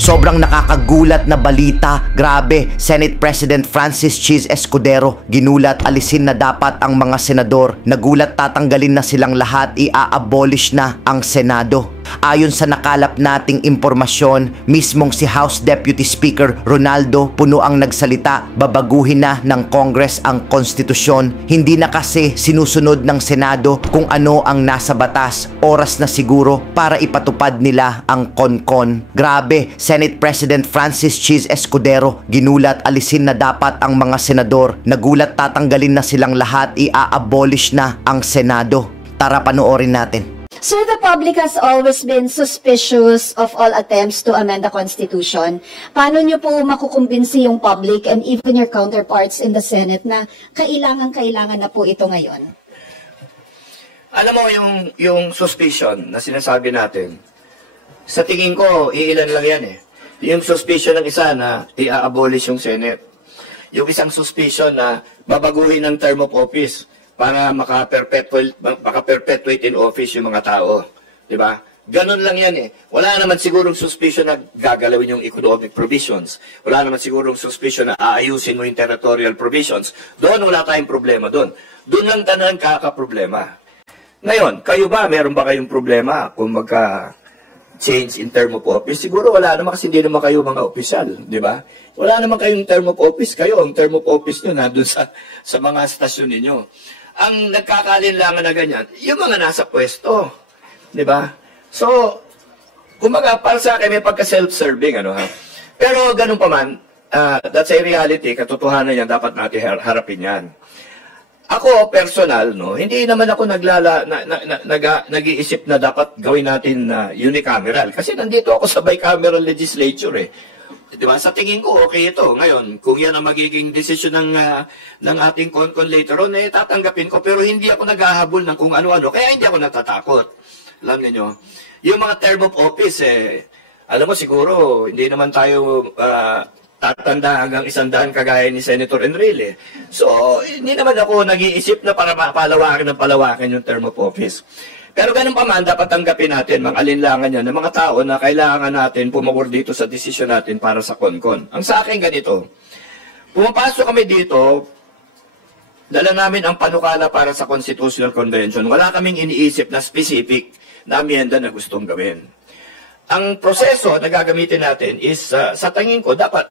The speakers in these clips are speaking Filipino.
Sobrang nakakagulat na balita. Grabe, Senate President Francis Cheese Escudero ginulat alisin na dapat ang mga senador. Nagulat tatanggalin na silang lahat, i-abolish na ang Senado. Ayon sa nakalap nating impormasyon, mismong si House Deputy Speaker Ronaldo Puno ang nagsalita, babaguhin na ng Congress ang konstitusyon. Hindi na kasi sinusunod ng Senado kung ano ang nasa batas. Oras na siguro para ipatupad nila ang konkon. Grabe, Senate President Francis Cheese Escudero ginulat alisin na dapat ang mga senador. Nagulat tatanggalin na silang lahat, i-abolish na ang Senado. Tara panoorin natin. Sir, the public has always been suspicious of all attempts to amend the Constitution. Paano nyo po makukumbinsi yung public and even your counterparts in the Senate na kailangan na po ito ngayon? Alam mo, yung suspicion na sinasabi natin, sa tingin ko, iilan lang yan eh. Yung suspicion ng isa na i-abolish yung Senate. Yung isang suspicion na babaguhin ng term of office para maka-perpetuate in office yung mga tao. Diba? Ganon lang yan eh. Wala naman sigurong suspicion na gagalawin yung economic provisions. Wala naman sigurong suspicion na aayusin mo yung territorial provisions. Doon wala tayong problema doon. Doon lang tanan kaka-problema. Ngayon, kayo ba, meron ba kayong problema kung magka-change in term of office? Siguro wala naman kasi hindi naman kayo mga opisyal. Diba? Wala naman kayong term of office. Kayo, ang term of office nyo nandun sa mga stasyon ninyo. Ang nagkakalinlangan na ganyan, yung mga nasa pwesto. Diba? So, kumaga, para sa akin, may pagka-self-serving, ano ha? Pero ganun pa man, that's a reality, katotohanan yan, dapat natin harapin yan. Ako, personal, no, hindi naman ako nag-iisip na dapat gawin natin unicameral. Kasi nandito ako sa bicameral legislature, eh. Diba? Sa tingin ko, okay ito. Ngayon, kung yan ang magiging desisyon ng ating CONCON later on, eh, tatanggapin ko. Pero hindi ako naghahabol ng kung ano-ano. Kaya hindi ako natatakot. Alam niyo, yung mga term of office, alam mo siguro, hindi naman tayo tatanda hanggang 100 kagaya ni Senator Enrile. So, hindi naman ako nag-iisip na para palawakin yung term of office. Pero ganun pa man, dapat tanggapin natin mga alinlangan yan ng mga tao na kailangan natin pumawar dito sa desisyon natin para sa CONCON. Ang sa akin ganito, pumapasok kami dito, dala namin ang panukala para sa Constitutional Convention. Wala kaming iniisip na specific na amyenda na gustong gawin. Ang proseso na gagamitin natin is, sa tingin ko, dapat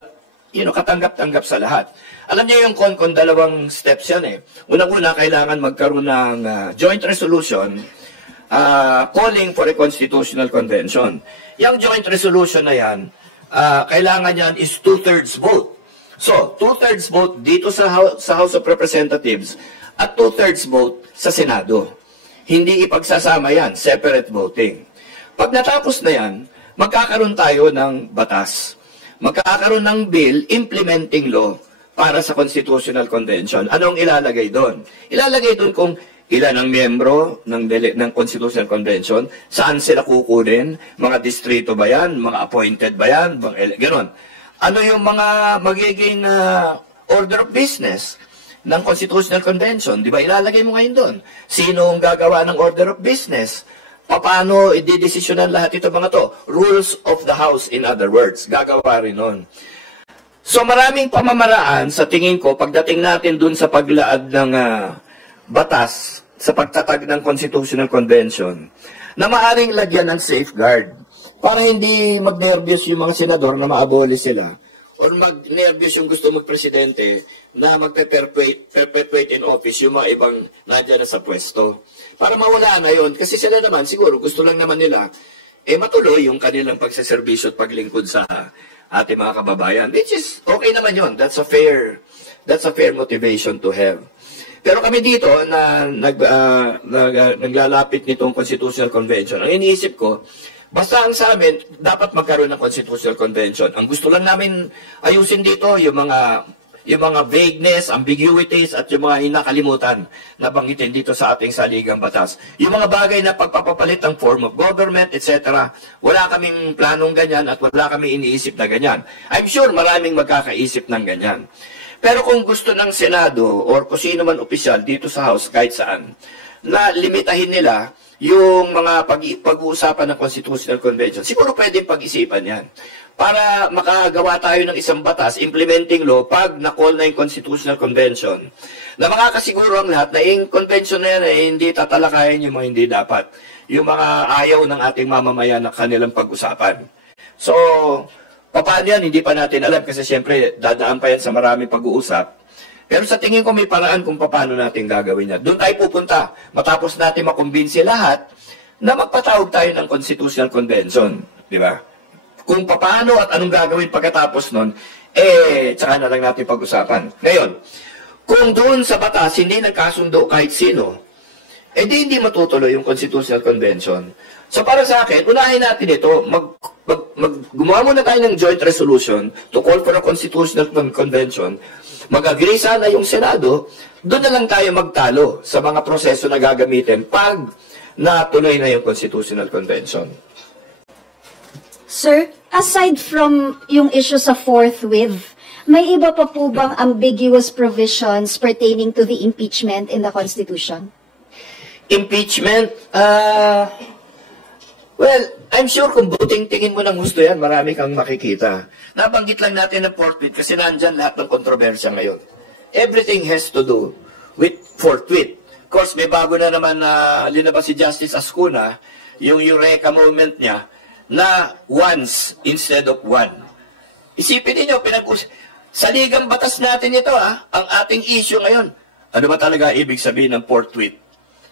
katanggap-tanggap sa lahat. Alam niyo yung CONCON, dalawang steps yan eh. Unang-una, kailangan magkaroon ng joint resolution calling for a constitutional convention. Yung joint resolution na yan, kailangan yan is 2/3 vote. So, 2/3 vote dito sa House of Representatives at 2/3 vote sa Senado. Hindi ipagsasama yan, separate voting. Pag natapos na yan, magkakaroon tayo ng batas. Magkakaroon ng bill implementing law para sa Constitutional Convention. Anong ilalagay doon? Ilalagay doon kung ilan ang miyembro ng Constitutional Convention, saan sila kukunin, mga distrito ba yan, mga appointed ba yan, gano'n. Ano yung mga magiging order of business ng Constitutional Convention, di ba ilalagay mo ngayon doon? Sino ang gagawa ng order of business? Paano i-desisyonan lahat ito mga to? Rules of the House, in other words, gagawa rin nun. So maraming pamamaraan sa tingin ko, pagdating natin dun sa paglaad ng batas sa pagtatag ng Constitutional Convention na maaring lagyan ng safeguard para hindi mag-nervyos yung mga senador na ma-abolish sila or mag-nervyos yung gusto magpresidente na magpe-perpetuate in office yung mga ibang nadyan na sa pwesto. Para mawala na yon kasi sila naman siguro gusto lang naman nila matuloy yung kanilang pagsaserbisyo at paglingkod sa ating mga kababayan, which is okay naman yon. That's a fair motivation to have. Pero kami dito na naglalapit nitong Constitutional Convention, ang iniisip ko, basta ang sa amin, dapat magkaroon ng Constitutional Convention. Ang gusto lang namin ayusin dito, yung mga vagueness, ambiguities, at yung mga hinakalimutan na banggitin dito sa ating saligang batas. Yung mga bagay na pagpapapalit ng form of government, etc. Wala kaming planong ganyan at wala kaming iniisip na ganyan. I'm sure maraming magkakaisip ng ganyan. Pero kung gusto ng Senado or kung sino man opisyal dito sa House, kahit saan, na limitahin nila yung mga pag-uusapan ng Constitutional Convention, siguro pwede pag-isipan yan. para makagawa tayo ng isang batas, implementing law, pag na-call na yung Constitutional Convention, na makakasiguro ang lahat na yung convention na yan ay hindi tatalakayin yung mga hindi dapat, yung mga ayaw ng ating mamamayan na kanilang pag-usapan. So, paano yan? Hindi pa natin alam kasi siyempre dadaan pa yan sa maraming pag-uusap. Pero sa tingin ko may paraan kung paano natin gagawin yan. Doon tayo pupunta matapos natin makumbinsi lahat na magpatawag tayo ng Constitutional Convention. Di ba? Kung paano at anong gagawin pagkatapos nun, tsaka na lang natin pag-usapan. Ngayon, kung doon sa batas hindi nagkasundo kahit sino, hindi matutuloy yung Constitutional Convention. So para sa akin, unahin natin ito, gumawa muna tayo ng joint resolution to call for a Constitutional Convention, mag-agree sana yung Senado, doon na lang tayo magtalo sa mga proseso na gagamitin pag natuloy na yung Constitutional Convention. Sir, aside from yung issue sa forthwith, may iba pa po bang ambiguous provisions pertaining to the impeachment in the Constitution? Impeachment? Well, I'm sure kung buting tingin mo ng gusto yan, marami kang makikita. Nabanggit lang natin ang forthwith kasi nandyan lahat ng kontrobersya ngayon. Everything has to do with forthwith. Of course, may bago na naman na linabas si Justice Ascuna, yung eureka moment niya, na once instead of one. Isipin niyo, sa ligang batas natin ito, ang ating issue ngayon. Ano ba talaga ibig sabihin ng forthwith?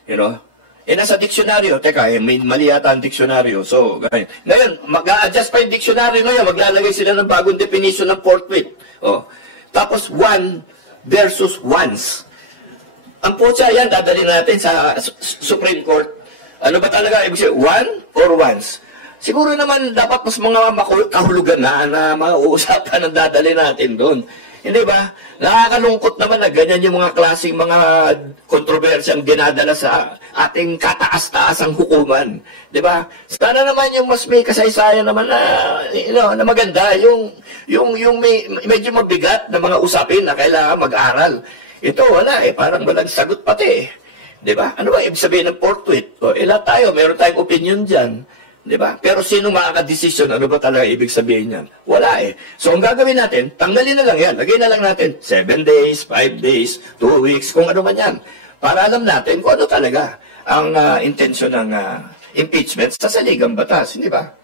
You know? Nasa diksyonaryo, may mali yata ang diksyonaryo. So, ngayon, mag-a-adjust pa yung diksyonaryo ngayon, maglalagay sila ng bagong definition ng forthwith. Tapos, one versus once. Ang putya yan, dadalhin natin sa Supreme Court. Ano ba talaga ibig sabihin? One or once? Siguro naman dapat mas mga kahulugan na mauusapan ang dadali natin doon. Hindi ba? Nakakalungkot naman na ganyan yung mga klaseng mga kontrobersyang dinadala sa ating kataas-taasang hukuman. Di ba? Sana naman yung mas may kasaysayan naman na, na maganda, yung medyo mabigat na mga usapin na kailangan mag-aral. Ito wala parang walang sagot pati. Di ba? Ano ba ibig sabihin ng forthwith? Lahat tayo, meron tayong opinion dyan. Diba? Pero sino makaka-desisyon? Ano ba talaga ibig sabihin yan? Wala So, ang gagawin natin, tanggalin na lang yan. Lagay na lang natin 7 days, 5 days, 2 weeks, kung ano man yan. Para alam natin kung ano talaga ang intensyon ng impeachment sa saligang batas. Hindi ba?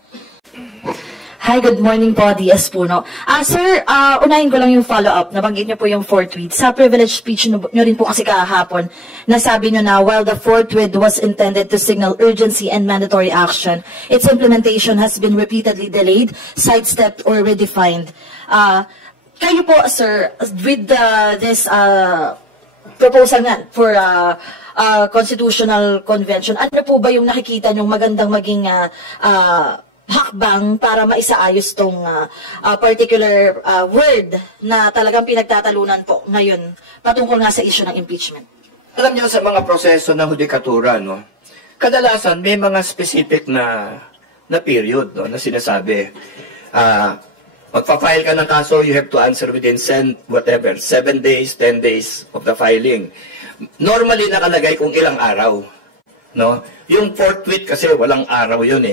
Hi, good morning po, DS Puno. Sir, unahin ko lang yung follow-up. Nabanggit niyo po yung forthwith. Sa privilege speech niyo rin po kasi kahapon, nasabi niyo na while the forthwith was intended to signal urgency and mandatory action, its implementation has been repeatedly delayed, sidestepped, or redefined. Kayo po, sir, with this proposal nga for Constitutional Convention, ano po ba yung nakikita niyong magandang maging hakbang para maisaayos tong particular word na talagang pinagtatalunan po ngayon patungkol nga sa issue ng impeachment? Alam niyo sa mga proseso ng hudikatura, no, kadalasan may mga specific na period, no, na sinasabi. Magpa-file ka ng kaso, you have to answer within 7 days, 10 days of the filing. Normally nakalagay kung ilang araw, no? Yung forthwith kasi walang araw yun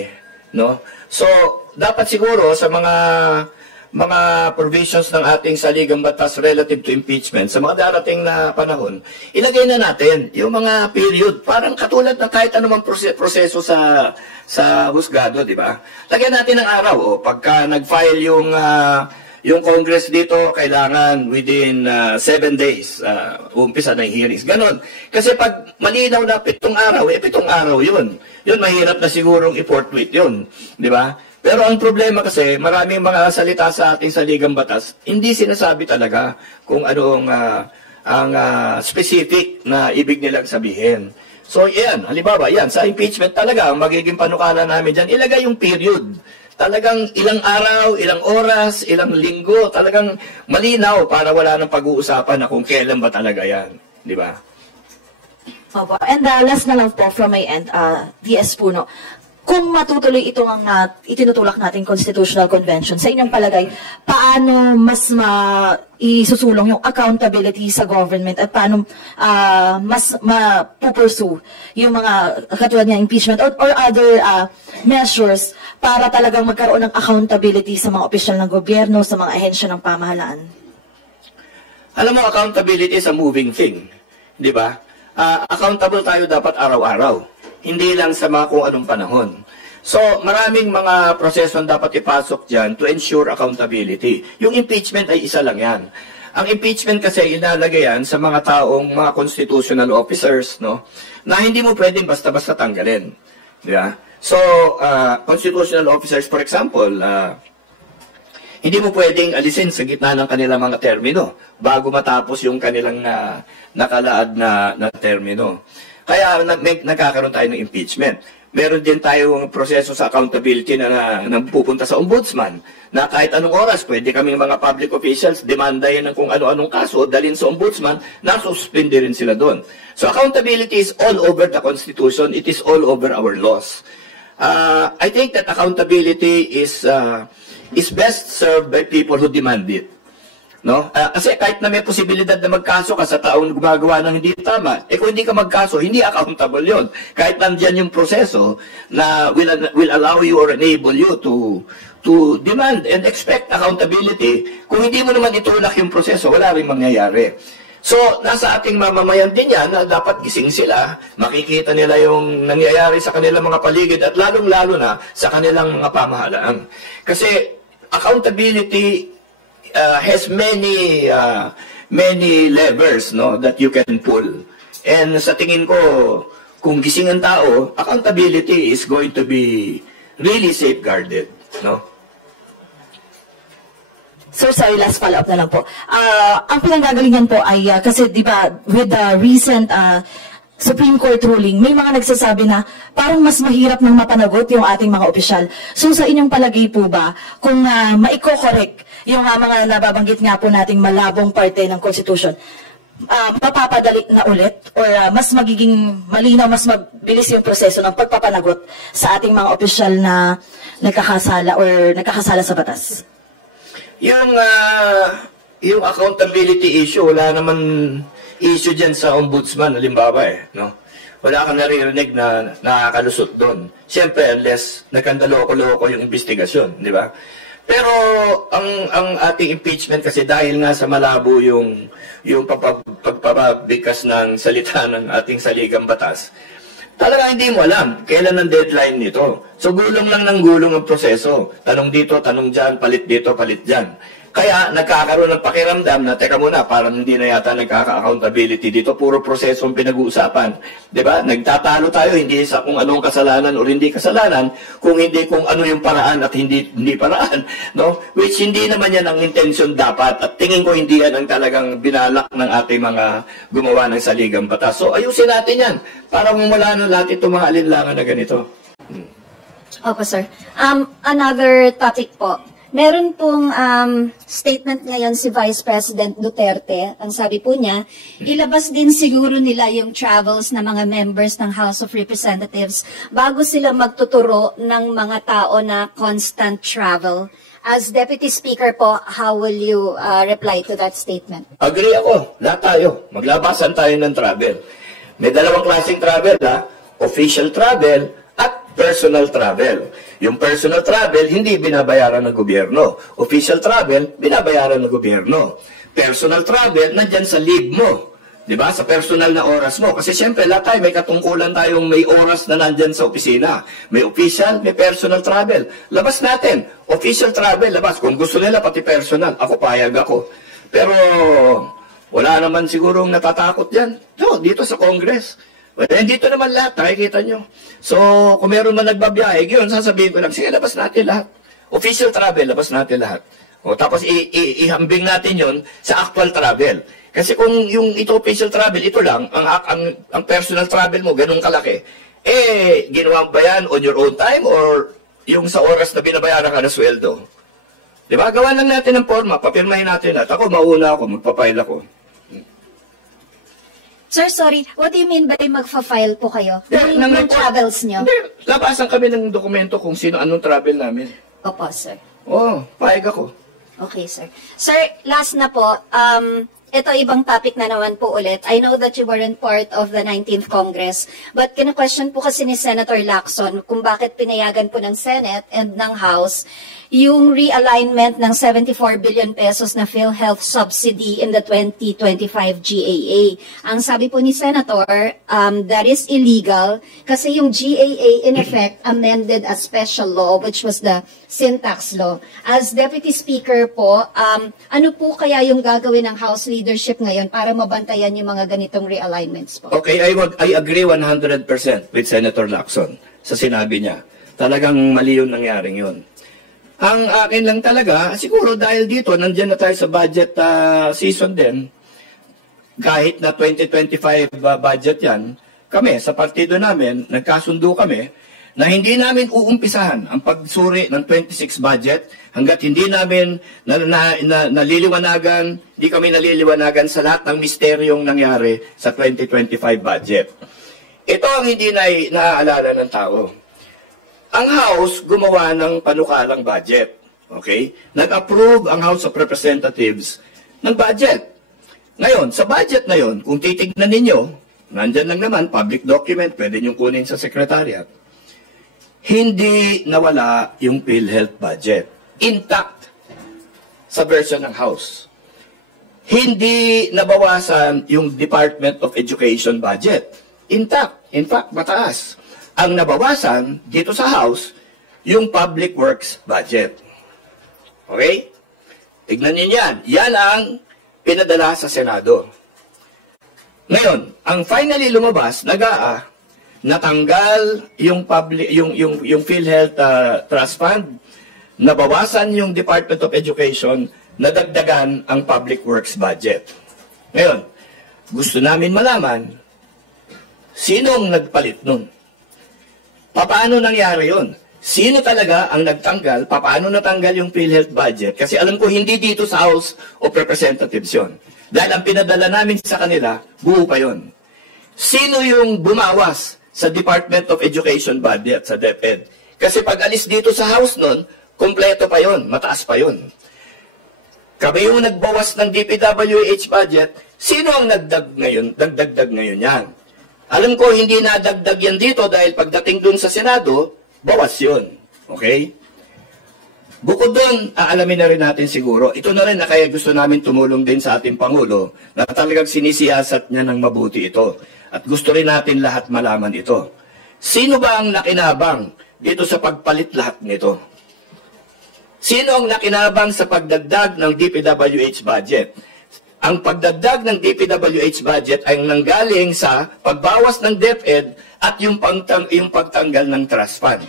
no? So, dapat siguro sa mga provisions ng ating saligang batas relative to impeachment, sa mga darating na panahon, ilagay na natin yung mga period, parang katulad na kahit anumang proseso sa husgado, di ba? Lagyan natin ng araw, pagka nag-file yung Congress dito, kailangan within 7 days, umpisa na yung hearings. Ganon. Kasi pag malinaw na 7 araw, 7 araw yun. Yun, mahirap na sigurong i-forthwith yun. Di ba? Pero ang problema kasi, maraming mga salita sa ating saligang batas, hindi sinasabi talaga kung ano ang specific na ibig nilang sabihin. So, yan. Halimbawa, yan. Sa impeachment talaga, ang magiging panukala namin dyan, ilagay yung period. Talagang ilang araw, ilang oras, ilang linggo, talagang malinaw para wala nang pag-uusapan na kung kailan ba talaga yan. Di ba? Opo. And last na lang po from my end, DS Puno. Kung matutuloy itong itinutulak nating Constitutional Convention, sa inyong palagay, paano mas isusulong yung accountability sa government at paano mas ma-pursue yung mga katulad ng impeachment or other measures para talagang magkaroon ng accountability sa mga opisyal ng gobyerno, sa mga ahensya ng pamahalaan? Alam mo, accountability is a moving thing. Di ba? Accountable tayo dapat araw-araw. Hindi lang sa mga kung anong panahon. So, maraming mga proseso ang dapat ipasok dyan to ensure accountability. Yung impeachment ay isa lang yan. Ang impeachment kasi ilalagay yan sa mga taong, mga constitutional officers, no? Na hindi mo pwedeng basta-basta tanggalin. Di ba? So, constitutional officers, for example, hindi mo pwedeng alisin sa gitna ng kanilang mga termino bago matapos yung kanilang nakalaad na termino. Kaya nagkakaroon tayo ng impeachment. Meron din tayong proseso sa accountability na pupunta sa ombudsman na kahit anong oras pwede kaming mga public officials demandahin ng kung ano-anong kaso dalhin sa ombudsman na suspende rin sila doon. So accountability is all over the Constitution. It is all over our laws. I think that accountability is best served by people who demand it. No? Kasi kahit na may posibilidad na magkaso ka sa taong gumagawa ng hindi tama, kung hindi ka magkaso, hindi accountable yon. Kahit nandyan yung proseso na will allow you or enable you to demand and expect accountability, kung hindi mo naman itulak yung proseso, wala rin mangyayari. So, nasa ating mamamayan din yan na dapat gising sila, makikita nila yung nangyayari sa kanilang mga paligid at lalong-lalo na sa kanilang mga pamahalaan. Kasi accountability has many levers, no, that you can pull. And sa tingin ko, kung gising ang tao, accountability is going to be really safeguarded, no? Sir, sorry, last follow-up na lang po. Ang pinanggagalingan po ay, kasi di ba, with the recent Supreme Court ruling, may mga nagsasabi na parang mas mahirap nang mapanagot yung ating mga opisyal. So sa inyong palagay po ba, kung maiko-correct yung mga nababanggit nga po nating malabong parte ng Constitution, mapapadali na ulit or mas magiging malinaw, mas mabilis yung proseso ng pagpapanagot sa ating mga opisyal na nagkakasala sa batas? Yung accountability issue, wala naman issue dyan sa ombudsman, halimbawa no? Wala kang naririnig na nakakalusot doon. Siyempre, unless nagkandaloko-loko yung investigasyon, di ba? Pero, ang ating impeachment kasi dahil nga sa malabo yung pagpapabigkas ng salita ng ating saligang batas, talaga hindi mo alam kailan ang deadline nito. So, gulong lang ng gulong ang proseso. Tanong dito, tanong dyan, palit dito, palit dyan. Kaya nagkakaroon ng pakiramdam na, teka muna, parang hindi na yata nagkaka-accountability dito, puro proseso ang pinag-uusapan. Diba? Nagtatalo tayo, hindi sa kung anong kasalanan o hindi kasalanan, kung hindi kung ano yung paraan at hindi paraan. No? Which hindi naman yan ang intention dapat. At tingin ko hindi yan ang talagang binalak ng ating mga gumawa ng saligang batas. So ayusin natin yan, para wala na lahat itong mga alinlangan na ganito. Opo, sir. Another topic po. Meron pong statement ngayon si Vice President Duterte. Ang sabi po niya, ilabas din siguro nila yung travels ng mga members ng House of Representatives bago sila magtuturo ng mga tao na constant travel. As Deputy Speaker po, how will you reply to that statement? Agree ako. Lahat tayo. Maglabasan tayo ng travel. May dalawang klaseng travel, official travel at personal travel. Yung personal travel, hindi binabayaran ng gobyerno. Official travel, binabayaran ng gobyerno. Personal travel, nandyan sa leave mo. Diba? Sa personal na oras mo. Kasi siyempre, lahat tayo may katungkulan tayong may oras na nandyan sa opisina. May official, may personal travel. Labas natin. Official travel, labas. Kung gusto nila, pati personal. Ako, payag ako. Pero, wala naman sigurong natatakot dyan. So, dito sa Congress. And dito naman lahat, nakikita nyo. So, kung meron man nagbabiyahe, yun, sasabihin ko lang, sige, labas natin lahat. Official travel, labas natin lahat. O, tapos, ihambing natin yun sa actual travel. Kasi kung yung ito official travel, ito lang, ang personal travel mo, ganun kalaki, ginawa ba yan on your own time or yung sa oras na binabayaran ka na sweldo? Diba? Gawa lang natin ng forma, papirmahin natin lahat. Ako, mauna ako, magpapile ako. Sir, sorry, what do you mean by magfa-file po kayo? Yung travels nyo? Hindi, labasan kami ng dokumento kung sino anong travel namin. Opo, sir. Oo, payag ako. Okay, sir. Sir, last na po, Ito, ibang topic na naman po ulit. I know that you weren't part of the 19th Congress, but kina-question po kasi ni Senator Lacson kung bakit pinayagan po ng Senate and ng House yung realignment ng 74 billion pesos na PhilHealth subsidy in the 2025 GAA. Ang sabi po ni Senator, that is illegal kasi yung GAA in effect amended a special law which was the syntax law. As Deputy Speaker po, ano po kaya yung gagawin ng House leadership ngayon para mabantayan yung mga ganitong realignments po? Okay, I agree 100% with Senator Lacson sa sinabi niya. Talagang mali yung nangyaring yun. Ang akin lang talaga, siguro dahil dito, nandiyan na tayo sa budget season din, kahit na 2025 budget yan, kami, sa partido namin, nagkasundo kami, na hindi namin uumpisahan ang pagsuri ng 26 budget hanggat hindi namin naliliwanagan, hindi kami naliliwanagan sa lahat ng misteryong nangyari sa 2025 budget. Ito ang hindi naaalala ng tao. Ang House gumawa ng panukalang budget. Okay? Nag-approve ang House of Representatives ng budget. Ngayon, sa budget na yon, kung titignan ninyo, nandyan lang naman, public document, pwede nyo kunin sa Secretariat. Hindi nawala yung PhilHealth budget. Intact sa version ng House. Hindi nabawasan yung Department of Education budget. Intact. In fact, mataas. Ang nabawasan dito sa House, yung Public Works budget. Okay? Tignan niyo yan. Yan ang pinadala sa Senado. Ngayon, ang finally lumabas, natanggal yung PhilHealth Trust Fund, nabawasan yung Department of Education, nadagdagan ang Public Works budget. Ngayon, gusto namin malaman, sinong nagpalit nun? Paano nangyari yun? Sino talaga ang nagtanggal? Paano natanggal yung PhilHealth budget? Kasi alam ko hindi dito sa House of Representatives yun. Dahil ang pinadala namin sa kanila, buo pa yun. Sino yung bumawas sa Department of Education budget, sa DepEd? Kasi pag alis dito sa House nun, kompleto pa yun, mataas pa yun. Kami yung nagbawas ng DPWH budget, sino ang nagdagdag ngayon yan? Alam ko, hindi nadagdag yan dito dahil pagdating dun sa Senado, bawas yun. Okay? Bukod dun, aalamin na rin natin siguro, ito na rin na kaya gusto namin tumulong din sa ating Pangulo na talagang sinisiyasat niya ng mabuti ito. At gusto rin natin lahat malaman ito. Sino ba ang nakinabang dito sa pagpalit lahat nito? Sino ang nakinabang sa pagdagdag ng DPWH budget? Ang pagdagdag ng DPWH budget ay nanggaling sa pagbawas ng DepEd at yung pagtanggal ng trust fund.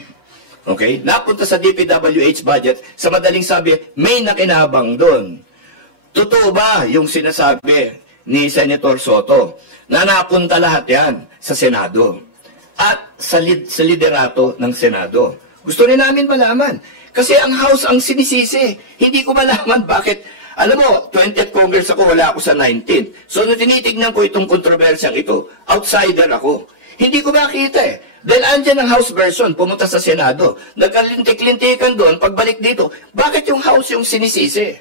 Okay? Napunta sa DPWH budget, sa madaling sabi, may nakinabang doon. Totoo ba yung sinasabi ni Senator Soto na napunta lahat yan sa Senado at sa liderato ng Senado? Gusto rin namin malaman. Kasi ang House ang sinisisi. Hindi ko malaman bakit. Alam mo, 20th Congress ako, wala ako sa 19th. So, nung tinitignan ko itong kontrobersyang ito, outsider ako. Hindi ko makita eh. Dahil andyan ang House version, pumunta sa Senado. Nagkalintik-lintikan doon, pagbalik dito. Bakit yung House yung sinisisi?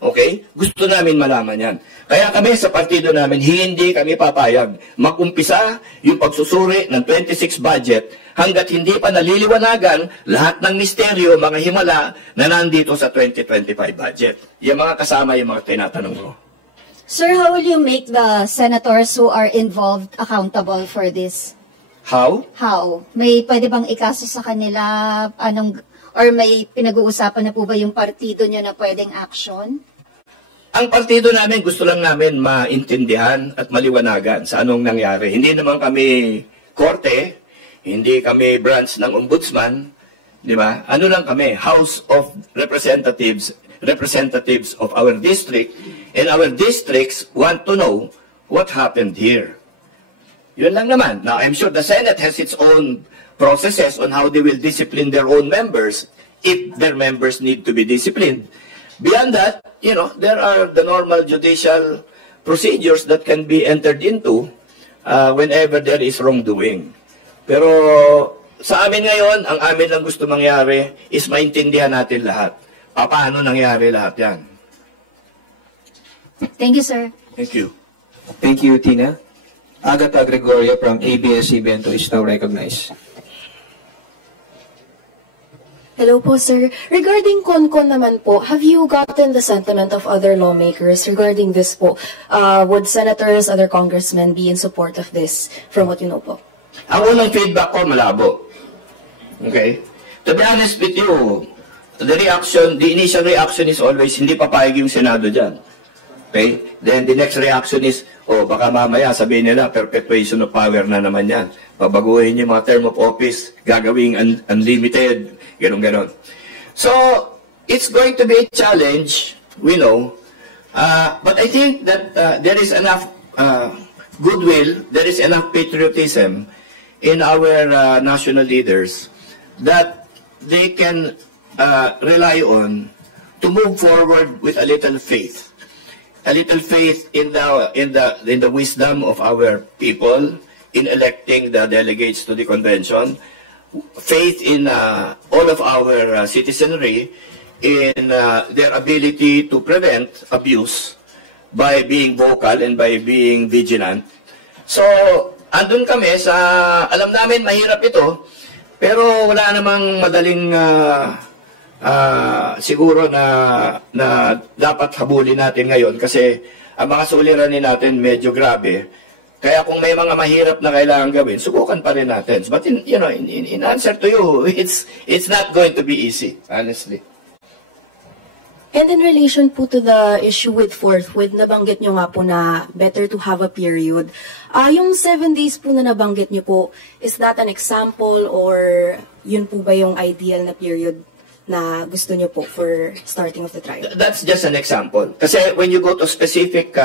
Okay? Gusto namin malaman yan. Kaya kami sa partido namin, hindi kami papayag magumpisa yung pagsusuri ng 26 budget hanggat hindi pa naliliwanagan lahat ng misteryo, mga himala na nandito sa 2025 budget. Yung mga kasama, yung mga tinatanong ko. Sir, how will you make the senators who are involved accountable for this? How? How? May pwede bang ikaso sa kanila? Or may pinag-uusapan na po ba yung partido nyo na pwedeng action? Ang partido namin, gusto lang namin maintindihan at maliwanagan sa anong nangyari. Hindi naman kami korte, hindi kami branch ng ombudsman, di ba? Ano lang kami, House of Representatives, representatives of our district, and our districts want to know what happened here. Yun lang naman. Now, I'm sure the Senate has its own processes on how they will discipline their own members if their members need to be disciplined. Beyond that, you know, there are the normal judicial procedures that can be entered into whenever there is wrongdoing. Pero sa amin ngayon, ang amin lang gusto mangyari is maintindihan natin lahat. Paano nangyari lahat yan? Thank you, sir. Thank you. Thank you, Tina. Agatha Gregorio from ABS-CBN is now recognized. Hello po, sir. Regarding CONCON naman po, have you gotten the sentiment of other lawmakers regarding this po? Would senators, other congressmen be in support of this from what you know po? Ang unang feedback ko, malabo. Okay? To be honest with you, the initial reaction is always, hindi papayag yung Senado dyan. Okay? Then the next reaction is, baka mamaya sabihin nila, perpetuation of power na naman yan. Babaguhin yung mga term of office, gagawing unlimited, ganon. So, it's going to be a challenge, we know. But I think that there is enough goodwill, there is enough patriotism in our national leaders that they can rely on to move forward with a little faith. A little faith in the wisdom of our people in electing the delegates to the convention. Faith in all of our citizenry in their ability to prevent abuse by being vocal and by being vigilant. So, andun kami sa, alam namin mahirap ito, pero wala namang madaling siguro na dapat habulin natin ngayon kasi ang mga suliranin natin medyo grabe. Kaya kung may mga mahirap na kailangan gawin, subukan pa rin natin. But in answer to you, it's not going to be easy, honestly. And in relation po to the issue with forthwith, nabanggit nyo nga po na better to have a period. Yung 7 days po na nabanggit nyo po, is that an example or yun po ba yung ideal na period na gusto nyo po for starting of the trial? That's just an example. Kasi when you go to specific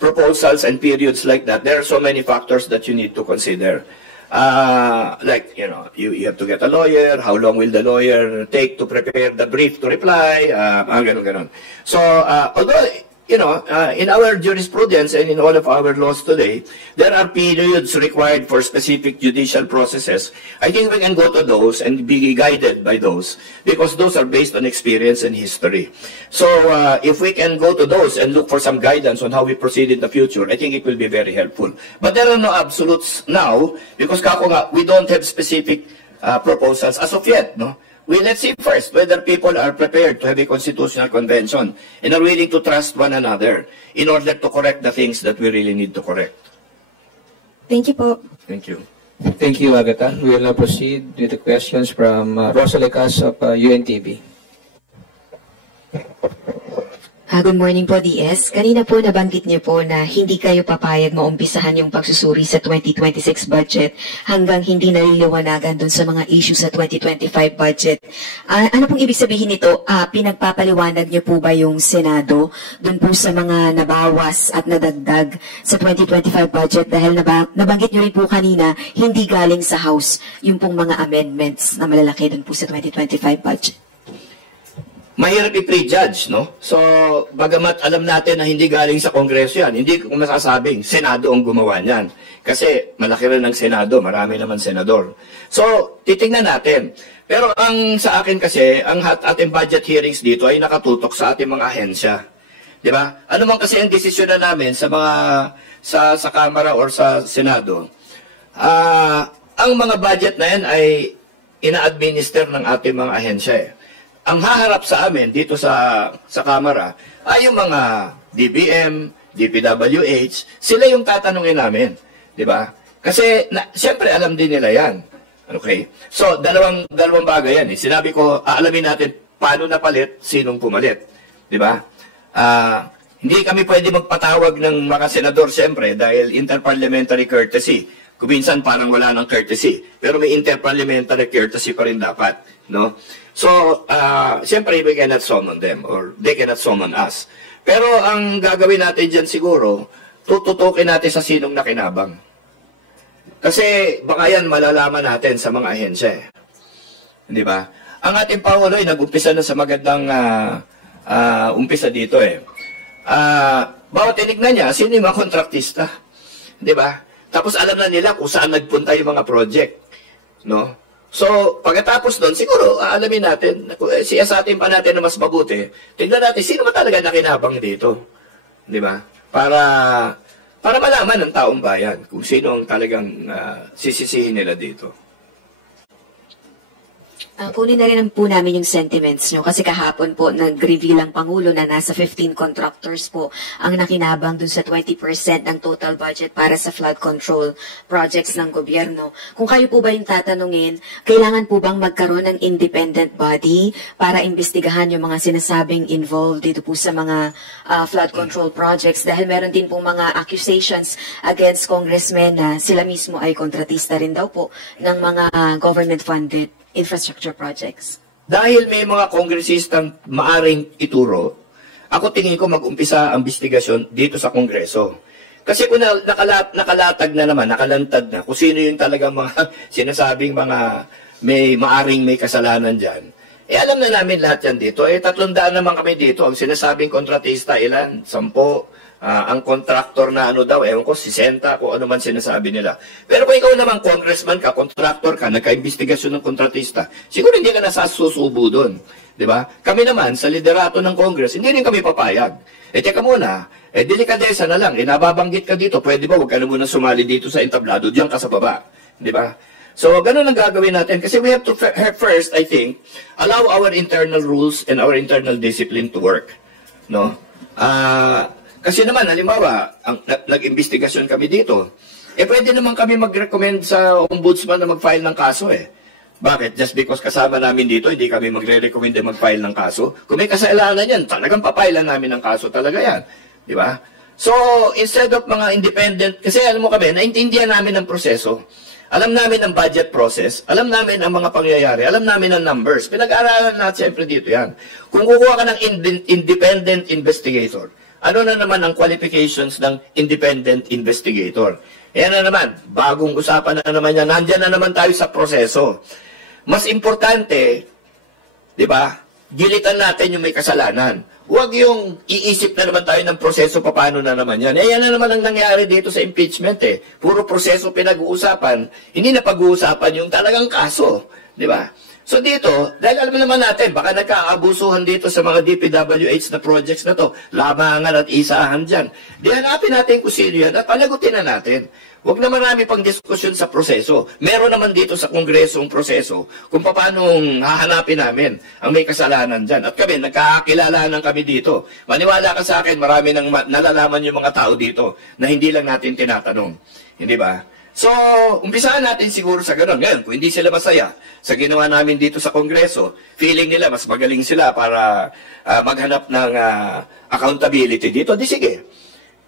proposals and periods like that, there are so many factors that you need to consider. Like, you have to get a lawyer. How long will the lawyer take to prepare the brief to reply? Ganon. So, although, in our jurisprudence and in all of our laws today, there are periods required for specific judicial processes. I think we can go to those and be guided by those because those are based on experience and history. So, if we can go to those and look for some guidance on how we proceed in the future, I think it will be very helpful. But there are no absolutes now because we don't have specific proposals as of yet, no? Let's see first whether people are prepared to have a constitutional convention and are willing to trust one another in order to correct the things that we really need to correct. Thank you po. Thank you. Thank you, Agatha. We will now proceed with the questions from Rosalie Cas of UNTV. Good morning po, DS. Kanina po nabanggit niyo po na hindi kayo papayag maumpisahan yung pagsusuri sa 2026 budget hanggang hindi naliliwanagan dun sa mga issue sa 2025 budget. Ano pong ibig sabihin nito? Pinagpapaliwanag niyo po ba yung Senado dun po sa mga nabawas at nadagdag sa 2025 budget dahil nabanggit niyo rin po kanina hindi galing sa House yung pong mga amendments na malalaki dun po sa 2025 budget? Mahirap i-prejudge, no? So, bagamat alam natin na hindi galing sa Kongreso yan, hindi ko masasabing Senado ang gumawa niyan. Kasi malaki rin ang Senado, marami naman senador. So, titingnan natin. Pero ang sa akin kasi, ang ating budget hearings dito ay nakatutok sa ating mga ahensya. Di ba? Ano man kasi ang desisyon na namin sa mga sa Kamara or sa Senado, ang mga budget na yan ay ina-administer ng ating mga ahensya eh. Ang haharap sa amin dito sa Kamara ay yung mga DBM, DPWH, sila yung tatanungin namin, di ba? Kasi siyempre alam din nila 'yan. Okay? So, dalawang bagay 'yan eh. Sinabi ko, aalamin natin paano napalit, sinong pumalit, di ba? Hindi kami pwede magpatawag ng mga senador siyempre dahil interparliamentary courtesy. Kuminsan parang wala ng courtesy, pero may interparliamentary courtesy pa rin dapat, no? So, siyempre, we cannot summon them or they cannot summon us. Pero ang gagawin natin dyan siguro, tututukin natin sa sinong nakinabang. Kasi baka yan malalaman natin sa mga ahensya. Di ba? Ang ating Pangulo ay nag-umpisa na sa magandang umpisa dito eh. Bawat tinignan niya, sino yung mga kontraktista? Di ba? Tapos alam na nila kung saan nagpunta yung mga project. No? So, pagkatapos doon, siguro, alamin natin, siyasatin pa natin na mas mabuti, tingnan natin, sino ba talaga nakinabang dito? Di ba? Para malaman ng taong bayan kung sino ang talagang sisisihin nila dito. Kunin na rin po namin yung sentiments nyo kasi kahapon po nag-reveal ang Pangulo na nasa 15 contractors po ang nakinabang dun sa 20% ng total budget para sa flood control projects ng gobyerno. Kung kayo po ba yung tatanungin, kailangan po bang magkaroon ng independent body para imbestigahan yung mga sinasabing involved dito po sa mga flood control projects dahil meron din po mga accusations against congressmen na sila mismo ay kontratista rin daw po ng mga government-funded infrastructure projects. Dahil may mga kongresistang maaring ituro, ako tingin ko mag-umpisa ang investigasyon dito sa Kongreso. Kasi kung nakalatag na naman, nakalantad na, kung sino yung talagang mga sinasabing mga maaring may kasalanan dyan, alam na namin lahat yan dito. 300 naman kami dito. Ang sinasabing kontratista, ilan? 10. Ang contractor na daw, ewan ko, 60, kung ano man sinasabi nila. Pero kung ikaw naman, congressman ka, contractor ka, nagka-investigasyon ng kontratista, siguro hindi ka nasasusubo doon. Diba? Kami naman, sa liderato ng Congress, hindi rin kami papayag. Teka muna, delikadesa na lang, nababanggit ka dito, pwede ba, huwag ka na muna sumali dito sa entablado, diyan ka sa baba. Diba? So, ganun ang gagawin natin. Kasi we have to first, I think, allow our internal rules and our internal discipline to work. No? Kasi naman, halimbawa, nag-investigasyon kami dito, pwede naman kami mag-recommend sa ombudsman na mag-file ng kaso Bakit? Just because kasama namin dito, hindi kami magre-recommend na mag-file ng kaso? Kung may kasalanan yan, talagang papailan namin ng kaso talaga yan. Di ba? So, instead of mga independent, kasi alam mo kami, naintindihan namin ang proseso. Alam namin ang budget process, alam namin ang mga pangyayari, alam namin ang numbers. Pinag-aaralan natin siyempre dito yan. Kung kukuha ka ng independent investigator, ano na naman ang qualifications ng independent investigator? Yan na naman, bagong usapan na naman yan. Nandyan na naman tayo sa proseso. Mas importante, di ba, gilitan natin yung may kasalanan. Huwag yung iisip na naman tayo ng proseso, paano na naman yan. Yan na naman ang nangyari dito sa impeachment Puro proseso pinag-uusapan, hindi na pag-uusapan yung talagang kaso. Di ba? So dito, dahil alam naman natin, baka nagkaabusuhan dito sa mga DPWH na projects na to, lamangan at isahan dyan. Di hanapin natin kung sino yan at palagutin na natin. Huwag na marami pang diskusyon sa proseso. Meron naman dito sa Kongreso ang proseso kung paano hahanapin namin ang may kasalanan dyan. At kami, nagkakilalanan kami dito. Maniwala ka sa akin, marami nang nalalaman yung mga tao dito na hindi lang natin tinatanong. Hindi ba? So, umpisahan natin siguro sa ganun. Ngayon, kung hindi sila masaya sa ginawa namin dito sa Kongreso, feeling nila mas magaling sila para maghanap ng accountability dito, di sige.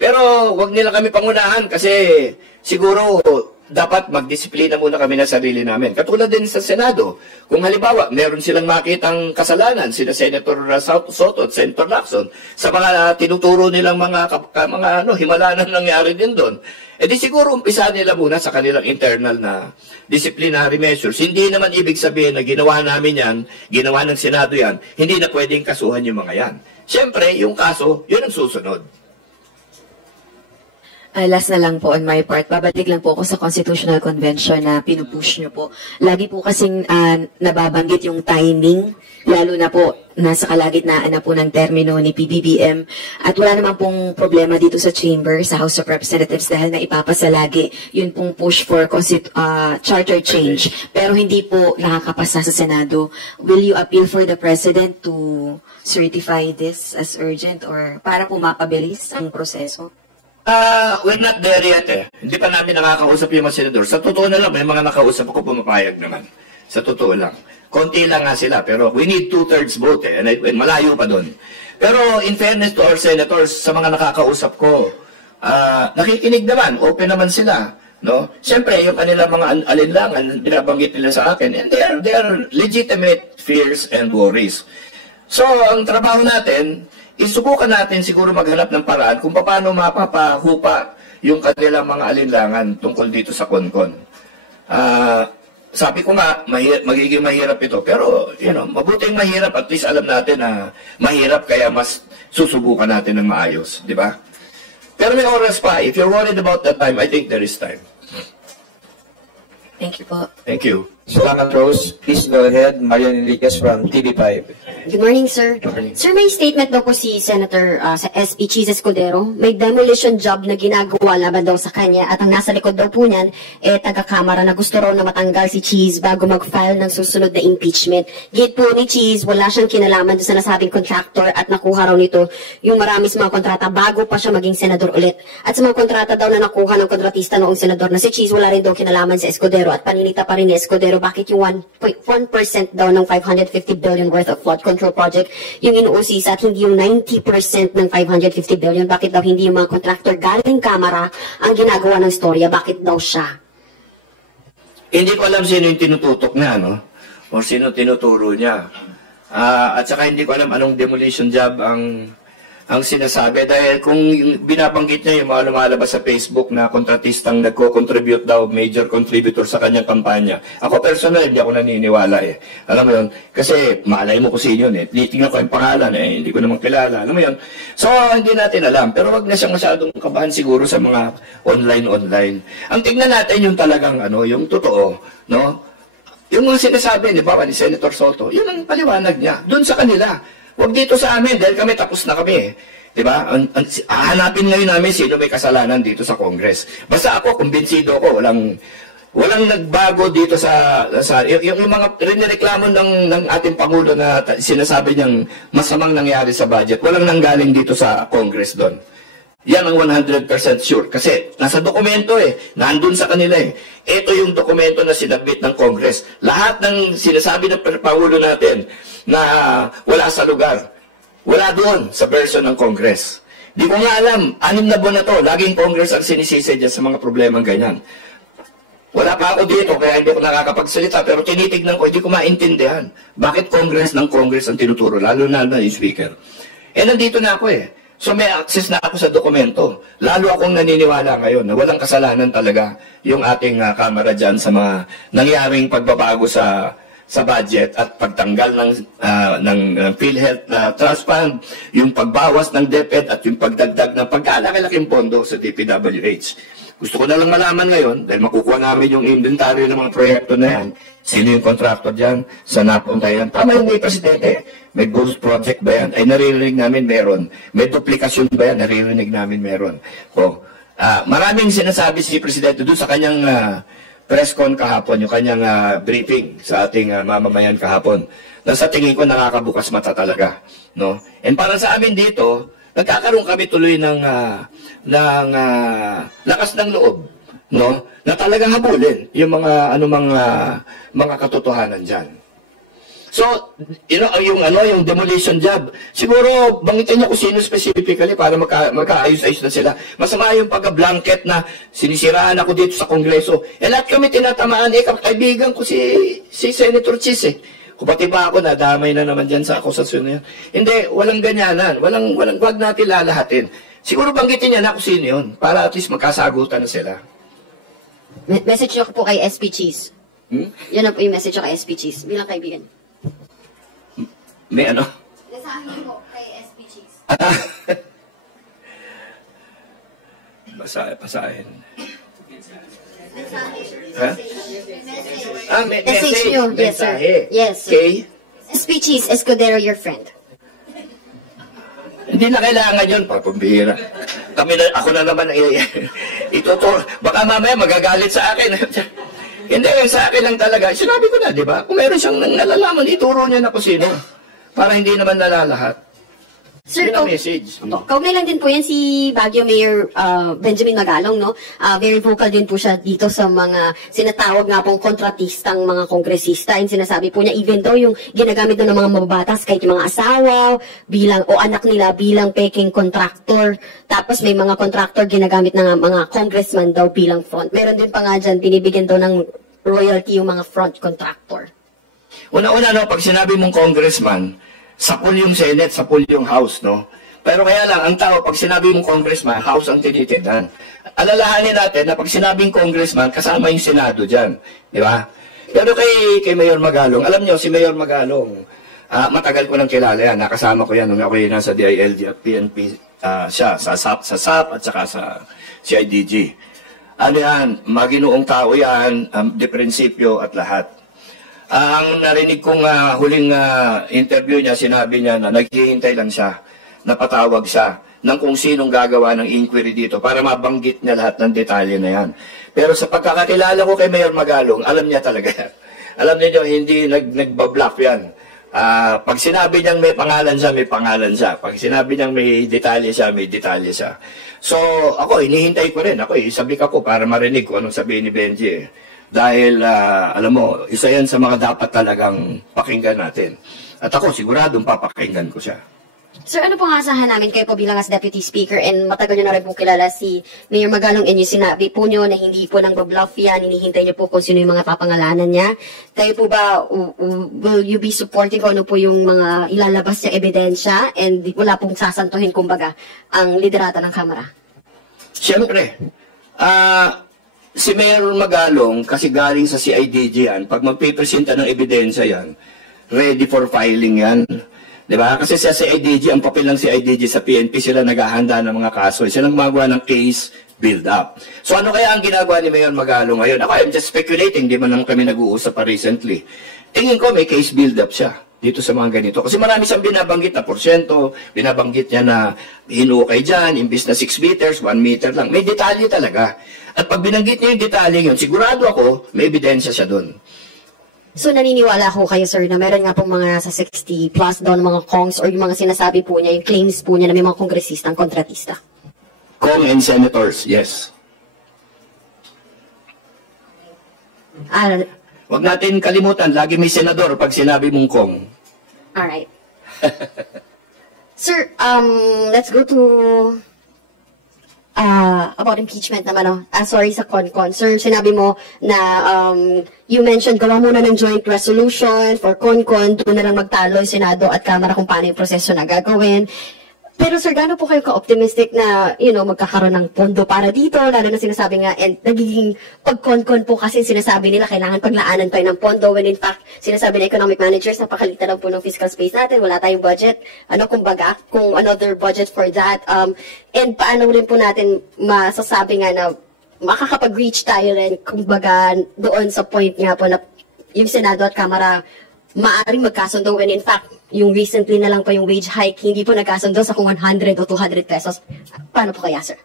Pero wag nila kami pangunahan kasi siguro dapat magdisiplina muna kami na sarili namin. Katulad din sa Senado, kung halimbawa meron silang makitang kasalanan, sina Senator Soto at Senator Lacson, sa mga tinuturo nilang mga himalanan nangyari din doon, di siguro umpisahan nila muna sa kanilang internal na disciplinary measures. Hindi naman ibig sabihin na ginawa namin yan, ginawa ng Senado yan, hindi na pwedeng kasuhan yung mga yan. Siyempre, yung kaso, yun ang susunod. Last na lang po on my part, babalik lang po ako sa Constitutional Convention na pinupush nyo po. Lagi po kasing nababanggit yung timing, lalo na po nasa kalagitnaan na po ng termino ni PBBM. At wala naman pong problema dito sa Chamber, sa House of Representatives dahil na ipapasa lagi yun pong push for charter change. Pero hindi po nakakapasa sa Senado. Will you appeal for the President to certify this as urgent or para po mapabilis ang proseso? We're not there yet Hindi pa namin nakakausap yung mga senador. Sa totoo na lang, may mga nakausap ako pumapayag naman. Sa totoo lang. Konti lang nga sila, pero we need 2/3 vote and malayo pa doon. Pero in fairness to our senators, sa mga nakakausap ko, nakikinig naman, open naman sila. No? Siyempre, yung kanilang mga alinlangan, binabanggit nila sa akin, and they are legitimate fears and worries. So, ang trabaho natin, isubukan natin siguro maghanap ng paraan kung paano mapapahupa yung kanilang mga alinlangan tungkol dito sa Konkon. Sabi ko nga, magiging mahirap ito. Pero, mabuting mahirap. At least alam natin na mahirap kaya mas susubukan natin ng maayos. Di ba? Pero may oras pa. If you're worried about that time, I think there is time. Thank you po. Thank you. Salamat, Rose. Please go ahead. Marian Enriquez from TV5. Good morning, sir. Sir, may statement daw po si Senator sa SP Cheese Escudero. May demolition job na ginagawa laban daw sa kanya at ang nasa likod daw po niyan, taga-kamara na gusto raw na matanggal si Cheese bago mag-file ng susunod na impeachment. Gate po ni Cheese, wala siyang kinalaman doon sa nasabing contractor at nakuha raw nito yung marami sa mga kontrata bago pa siya maging senador ulit. At sa mga kontrata daw na nakuha ng kontratista noong senador na si Cheese, wala rin daw kinalaman sa Escudero at paninita pa rin ni Escudero bakit yung 1% daw ng 550 billion worth of flood control project yung inuusisa at hindi yung 90% ng 550 billion. Bakit daw hindi yung mga contractor galing kamara ang ginagawa ng storya? Bakit daw siya? Hindi ko alam sino yung tinututok niya, no? O sino tinuturo niya. At saka hindi ko alam anong demolition job ang sinasabi. Dahil kung binabanggit niya yung mga lumalabas sa Facebook na kontratistang nagko-contribute daw, major contributor sa kanyang kampanya. Ako personal, hindi ako naniniwala eh. Alam mo yun? Kasi malay mo kung sino yun eh. Tingnan ko yung pangalan eh, hindi ko naman kilala. Alam mo yun? So, hindi natin alam. Pero wag na siyang masyadong kabahan siguro sa mga online. Ang tignan natin yung talagang yung totoo, no? Yung mga sinasabi, di ba, ni Senator Soto, yun ang paliwanag niya. Doon sa kanila. Huwag dito sa amin dahil kami tapos na kami. Diba? Hanapin ngayon namin sino may kasalanan dito sa Congress. Basta ako, kumbinsido ko, walang nagbago dito sa yung mga rinireklamo ng ating Pangulo na sinasabi niyang masamang nangyari sa budget. Walang nanggaling dito sa Congress doon. Yan ang 100% sure. Kasi nasa dokumento nandun sa kanila Ito yung dokumento na sinabit ng Congress. Lahat ng sinasabi ng Pangulo natin na wala sa lugar, wala doon sa version ng Congress. Di ko nga alam, 6 na buwan na to, laging Congress ang sinisisi dyan sa mga problemang ganyan. Wala pa ako dito, kaya hindi ko nakakapagsalita, pero tinitignan ko, hindi ko maintindihan. Bakit Congress ng Congress ang tinuturo, lalo na yung Speaker. Nandito na ako So may access na ako sa dokumento. Lalo akong naniniwala ngayon na walang kasalanan talaga yung ating Kamara dyan sa mga nangyaring pagbabago sa budget at pagtanggal ng PhilHealth Trust Fund, yung pagbawas ng DepEd at yung pagdagdag ng pagkalaki-laking pondo sa DPWH. Gusto ko na lang malaman ngayon, dahil makukuha namin yung inventory ng mga proyekto na yan, sino yung contractor dyan, saan napunta yan. Tama yung may presidente, may ghost project ba yan? Ay naririnig namin meron. May duplikasyon ba yan? Naririnig namin meron. Maraming sinasabi si presidente doon sa kanyang press con kahapon, yung kanyang briefing sa ating mamamayan kahapon, na sa tingin ko nakakabukas mata talaga. No? And para sa amin dito, nagkakaroon kami tuloy ng lakas ng loob, no? Na talagang habulin yung mga katotohanan diyan. So, yung demolition job, siguro banggitin niya kung sino specifically para magkaayos-ayos na sila. Masama yung pagka-blanket na sinisiraan ako dito sa Kongreso. Lahat kami tinatamaan, kaibigan ko si Senator Cheese Kung pati ba ako, nadamay na naman dyan sa akusasyon na yan. Hindi, walang ganyanan. Wag natin lalahatin. Siguro banggitin niya na kung sino yun, para at least magkasagutan na sila. Message niyo po kay SP Cheese. Yan na po yung message niyo kay SP Cheese, bilang kaibigan. May ano? Nasahin po kay SP Cheese. Basahin. Message nyo. Yes, sir. Yes, sir. Okay. SP Cheese Escudero, your friend. Hindi na kailangan yun, papambihira. Ako na naman ituturo. Baka mamaya magagalit sa akin. Hindi, sa akin lang talaga. Sinabi ko na, di ba? Kung meron siyang nalalaman, ituro niya na kung sino. Para hindi naman nalalahat. Sir, message. Kaugnay lang din po yan si Baguio Mayor Benjamin Magalong, no? Very vocal din po siya dito sa mga sinatawag nga pong kontratistang mga kongresista. And sinasabi po niya, even daw yung ginagamit ng mga mababatas, kahit yung mga asawa, o anak nila bilang peking contractor. Tapos may mga contractor ginagamit ng mga congressman daw bilang front. Meron din pa nga dyan, binibigyan daw ng royalty yung mga front contractor. Una-una, no, pag sinabi mong congressman, sapul yung Senate, sapul yung House, no? Pero kaya lang, ang tao, pag sinabi mong congressman, House ang tinitindan. Alalahanin natin na pag sinabing congressman, kasama yung Senado dyan. Di ba? Pero kay Mayor Magalong, alam nyo, si Mayor Magalong, matagal ko nang kilala yan. Nakasama ko yan nung ako nasa DILG at PNP siya, sa SAP at saka sa CIDG. Ano yan, maginoong tao yan, de prinsipyo at lahat. Ang narinig kong huling interview niya, sinabi niya na naghihintay lang siya, napatawag siya ng kung sinong gagawa ng inquiry dito para mabanggit niya lahat ng detalye na yan. Pero sa pagkakakilala ko kay Mayor Magalong, alam niya talaga yan. Alam niyo, hindi nagbabluff yan. Pag sinabi niyang may pangalan siya, may pangalan siya. Pag sinabi niyang may detalye siya, may detalye siya. So, ako, hinihintay ko rin. Ako, sabi ko para marinig ko anong sabihin ni Benji. Dahil, alam mo, isa yan sa mga dapat talagang pakinggan natin. At ako, siguradong papakinggan ko siya. Sir, ano pong asahan namin kayo po bilang as Deputy Speaker and matagal nyo na rin po kilala si Mayor Magalong and yung sinabi po nyo na hindi po nang bluff yan, hinihintay nyo po kung sino yung mga papangalanan niya. Kayo po ba, will you be supporting kung ano po yung mga ilalabas niya ebidensya and wala pong sasantuhin kumbaga ang liderata ng Kamara? Siyempre, si Mayor Magalong, kasi galing sa CIDG yan, pag magpipresenta ng ebidensya yan, ready for filing yan. Diba? Kasi sa CIDG, ang papel ng CIDG sa PNP, sila naghahanda ng mga kaso. Sila gumagawa ng case build-up. So ano kaya ang ginagawa ni Mayor Magalong ngayon? Ako, I'm just speculating, di man lang kami nag-uusap pa recently. Tingin ko may case build-up siya dito sa mga ganito. Kasi marami siyang binabanggit na porsyento, binabanggit niya na hinukay dyan, imbis na 6 meters, 1 meter lang. May detalye talaga. At pag binanggit niya yung detalye yun, sigurado ako, may ebidensya siya doon. So naniniwala ako kayo, sir, na meron nga pong mga sa 60 plus daw ng mga kongs or yung mga sinasabi po niya, yung claims po niya na may mga kongresistang kontratista. Kong and senators, yes. Huwag natin kalimutan, lagi may senador pag sinabi mong Kong. Alright. Sir, let's go to about impeachment naman. Sorry sa CONCON. Sir, sinabi mo na you mentioned gawa muna ng joint resolution for CONCON, doon na lang magtalo yung Senado at Kamara kung paano yung proseso na gagawin. Pero sir, gaano po kayo ka-optimistic na, magkakaroon ng pondo para dito, lalo na sinasabi nga, and nagiging pag-CONCON po kasi sinasabi nila kailangan paglaanan tayo ng pondo when in fact, sinasabi na economic managers, napakalitan lang po ng fiscal space natin, wala tayong budget, kumbaga, kung another budget for that, and paano rin po natin masasabi nga na makakapag-reach tayo rin, kumbaga, doon sa point nga po na yung Senado at Kamara maaaring magkasundo when in fact, yung recently na lang pa yung wage hike, hindi po nagkasundo sa kung 100 o 200 pesos. Paano po kaya, sir?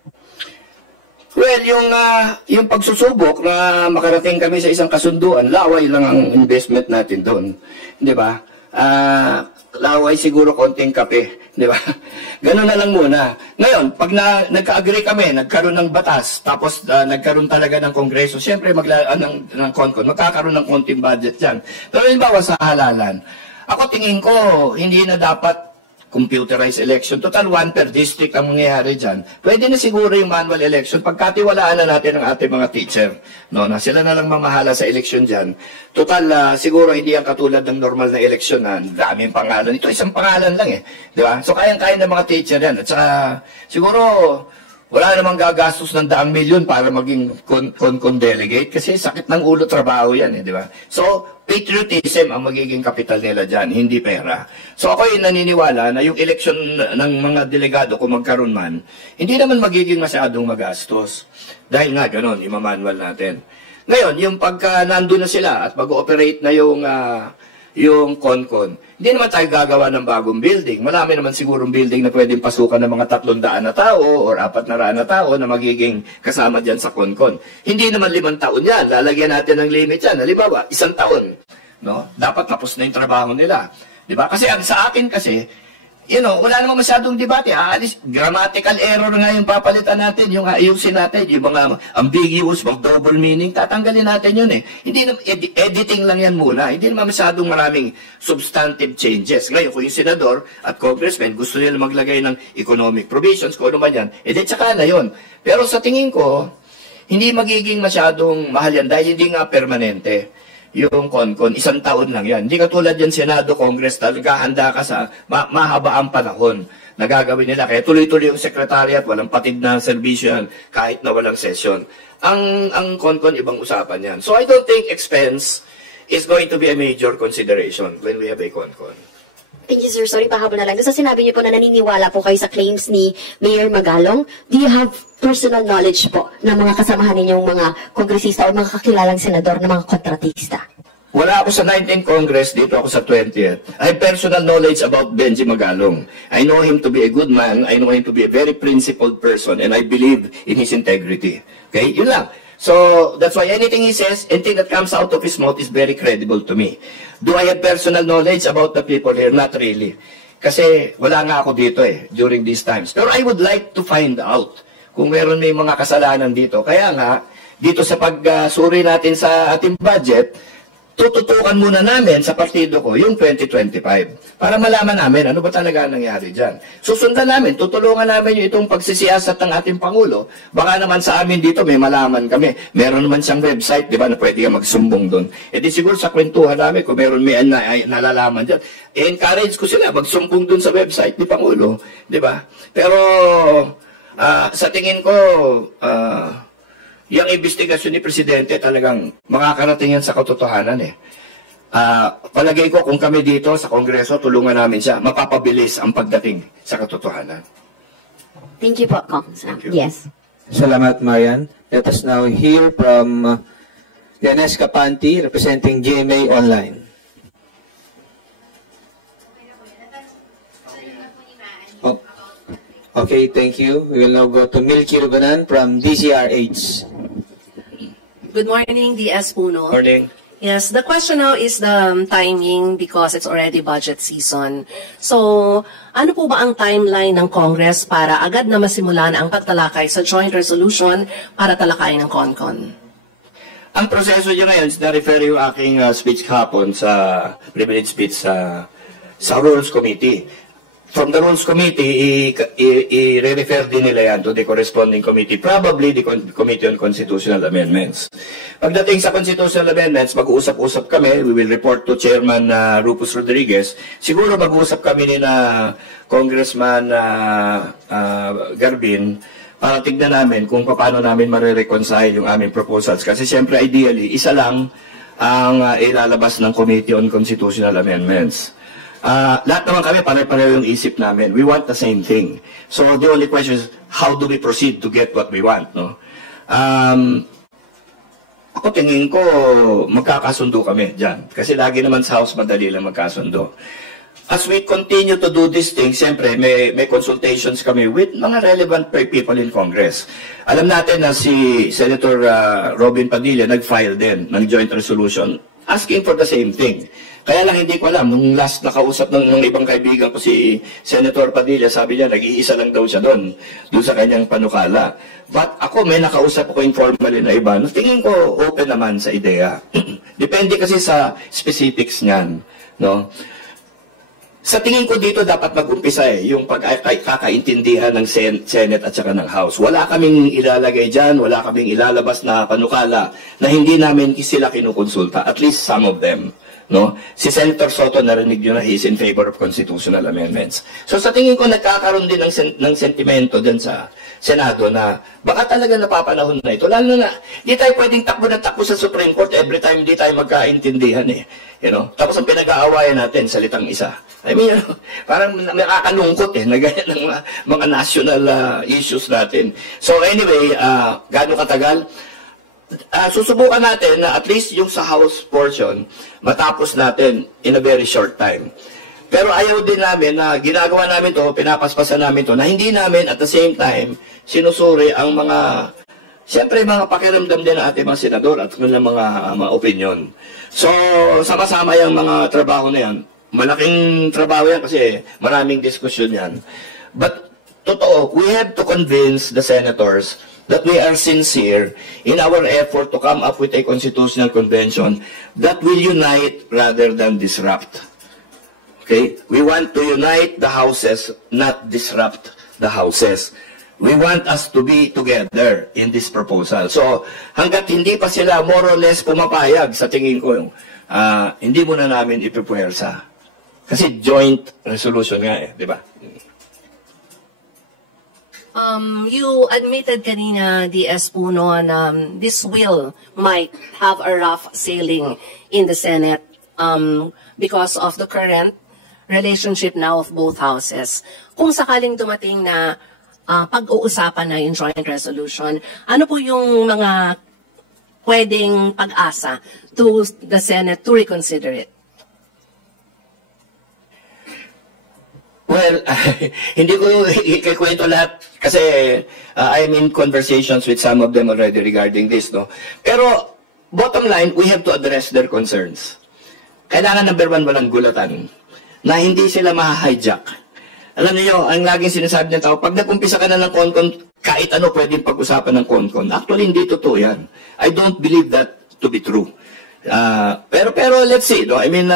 Well, yung pagsusubok na makarating kami sa isang kasunduan, laway lang ang investment natin doon. Di ba? Laway siguro konting kape. Di ba? Ganun na lang muna. Ngayon, pag nagka-agree kami, nagkaroon ng batas, tapos nagkaroon talaga ng kongreso, siyempre ng CONCON, magkakaroon ng konting budget dyan. Pero halimbawa sa halalan, ako tingin ko, hindi na dapat computerized election. Total, 1 per district ang mangyayari dyan. Pwede na siguro yung manual election. Pagkatiwalaan na natin ang ating mga teacher, na sila na lang mamahala sa election dyan. Total, siguro hindi ang katulad ng normal na election na daming pangalan. Ito isang pangalan lang Di ba? So, kayang-kaya ng mga teacher yan. At saka, siguro, wala namang gagastos ng 100 milyon para maging con delegate kasi sakit ng ulo trabaho yan, di ba? So, patriotism ang magiging kapital nila dyan, hindi pera. So, ako yung naniniwala na yung election ng mga delegado, kung magkaroon man, hindi naman magiging masyadong magastos. Dahil nga, gano'n, imamanual natin. Ngayon, yung pagka nandun na sila at mag-ooperate na yung CONCON, hindi naman tayo gagawa ng bagong building. Marami naman sigurong building na pwedeng pasukan ng mga 300 na tao or 400 na tao na magiging kasama dyan sa CONCON. Hindi naman 5 taon yan. Lalagyan natin ng limit yan. Halimbawa, 1 taon. No? Dapat tapos na yung trabaho nila. Diba? Kasi sa akin kasi, wala naman masyadong debate. Grammatical error nga yung papalitan natin, yung ayusin natin, yung mga ambiguous, mga double meaning, tatanggalin natin yun Hindi naman, editing lang yan muna. Hindi naman masyadong maraming substantive changes. Ngayon, kung yung senador at congressman gusto nila maglagay ng economic provisions, kung ano man yan, tsaka na yun. Pero sa tingin ko, hindi magiging masyadong mahal yan dahil hindi nga permanente. Yung CONCON, 1 taon lang yan. Hindi katulad yan Senado, Congress, talaga handa ka sa mahaba ang panahon na gagawin nila. Kaya tuloy-tuloy yung secretariat, walang patid na serbisyo yan, kahit na walang session. Ang CONCON, ibang usapan yan. So I don't think expense is going to be a major consideration when we have a CONCON. Thank you, sir. Sorry, pahabol na lang. Doon sa sinabi niyo po na naniniwala po kayo sa claims ni Mayor Magalong, do you have personal knowledge po ng mga kasamahan ninyong mga kongresista o mga kakilalang senador na mga kontratista? Wala ako sa 19th Congress, dito ako sa 20th. I have personal knowledge about Benji Magalong. I know him to be a good man. I know him to be a very principled person, and I believe in his integrity. Okay? Yun lang. So, that's why anything he says, anything that comes out of his mouth is very credible to me. Do I have personal knowledge about the people here? Not really. Kasi wala nga ako dito during these times. Pero I would like to find out kung meron may mga kasalanan dito. Kaya nga, dito sa pagsuri natin sa ating budget, tututukan muna namin sa partido ko yung 2025 para malaman namin ano ba talaga nangyari dyan. Susundan namin, tutulungan namin yung itong pagsisiyasat ng ating Pangulo. Baka naman sa amin dito may malaman kami. Meron naman siyang website, di ba, na pwede ka magsumbong doon. E di siguro sa kwentuhan namin, kung meron may nalalaman dyan, encourage ko sila magsumbong doon sa website ni Pangulo. Di ba? Pero sa tingin ko, yung investigasyon ni Presidente talagang makakarating yan sa katotohanan palagay ko kung kami dito sa Kongreso, tulungan namin siya, mapapabilis ang pagdating sa katotohanan. Thank you po, Kong. Yes. Salamat, Marian. Let us now hear from Yanes Capanti, representing GMA Online. Oh. Okay, thank you. We will now go to Milky Rubanan from DCRH. Good morning, DS Puno. Morning. Yes, the question now is the timing because it's already budget season. So, ano po ba ang timeline ng Congress para agad na masimulan ang pagtalakay sa joint resolution para talakayin ng CONCON? Ang proseso niya ngayon, na-refer yung aking speech kahapon sa privilege speech sa Rules Committee. From the Rules Committee, i-refer din nila yan to the corresponding committee, probably the Committee on Constitutional Amendments. Pagdating sa Constitutional Amendments, mag-uusap-usap kami, we will report to Chairman Rufus Rodriguez. Siguro mag-uusap kami ni na Congressman Garbin para tignan namin kung paano namin marireconcile yung aming proposals. Kasi siyempre, ideally, isa lang ang ilalabas ng Committee on Constitutional Amendments. Lahat naman kami, pare-pareho yung isip namin. We want the same thing. So the only question is, how do we proceed to get what we want? No? Ako tingin ko, magkakasundo kami dyan. Kasi lagi naman sa House, madali lang magkasundo. As we continue to do these things, siyempre, may consultations kami with mga relevant people in Congress. Alam natin na si Senator Robin Padilla nag-file din ng joint resolution asking for the same thing. Kaya lang hindi ko alam, nung last nakausap ng ibang kaibigan ko si Senator Padilla, sabi niya, nag-iisa lang daw siya doon sa kanyang panukala. But ako, may nakausap ko informally na iba. Tingin ko, open naman sa ideya. Depende kasi sa specifics niyan. No? Sa tingin ko dito, dapat mag-umpisa yung pagkakaintindihan ng Senate at saka ng House. Wala kaming ilalagay dyan, wala kaming ilalabas na panukala na hindi namin sila kinukonsulta. At least some of them. No? Si Senator Soto narinig nyo na he's in favor of constitutional amendments. So sa tingin ko nagkakaroon din ng sentimento dyan sa Senado na baka talaga napapanahon na ito. Lalo na, di tayo pwedeng takbo na takbo sa Supreme Court every time di tayo magkaintindihan You know? Tapos ang pinag-aawayan natin, salitang isa. I mean, parang nakakalungkot na ganyan ng mga national issues natin. So anyway, gaano katagal? Susubukan natin na at least yung sa House portion, matapos natin in a very short time. Pero ayaw din namin na ginagawa namin to, pinapaspasan namin to, na hindi namin at the same time sinusuri ang mga, siyempre mga pakiramdam din ng ating mga senador at kanilang mga opinion. So, sama-sama yung mga trabaho na yan. Malaking trabaho yan kasi maraming diskusyon yan. But, totoo, we have to convince the senators that we are sincere in our effort to come up with a constitutional convention that will unite rather than disrupt. Okay? We want to unite the houses, not disrupt the houses. We want us to be together in this proposal. So, hanggat hindi pa sila more or less pumapayag, sa tingin ko, hindi muna namin ipipuwersa. Kasi joint resolution nga di ba? You admitted kanina, DS Puno, na this bill might have a rough sailing in the Senate because of the current relationship now of both houses. Kung sakaling dumating na pag-uusapan na yung joint resolution, ano po yung mga pwedeng pag-asa to the Senate to reconsider it? Well, hindi ko ikikwento lahat kasi I'm in conversations with some of them already regarding this, no? Pero, bottom line, we have to address their concerns. Kailangan number one, walang gulatan na hindi sila ma-hijack. Alam niyo, ang laging sinasabi ng tao, pag nag-umpisa ka na ng CONCON, kahit ano pwedeng pag-usapan ng CONCON. Actually, hindi totoo yan. I don't believe that to be true. Pero let's see, no? I mean,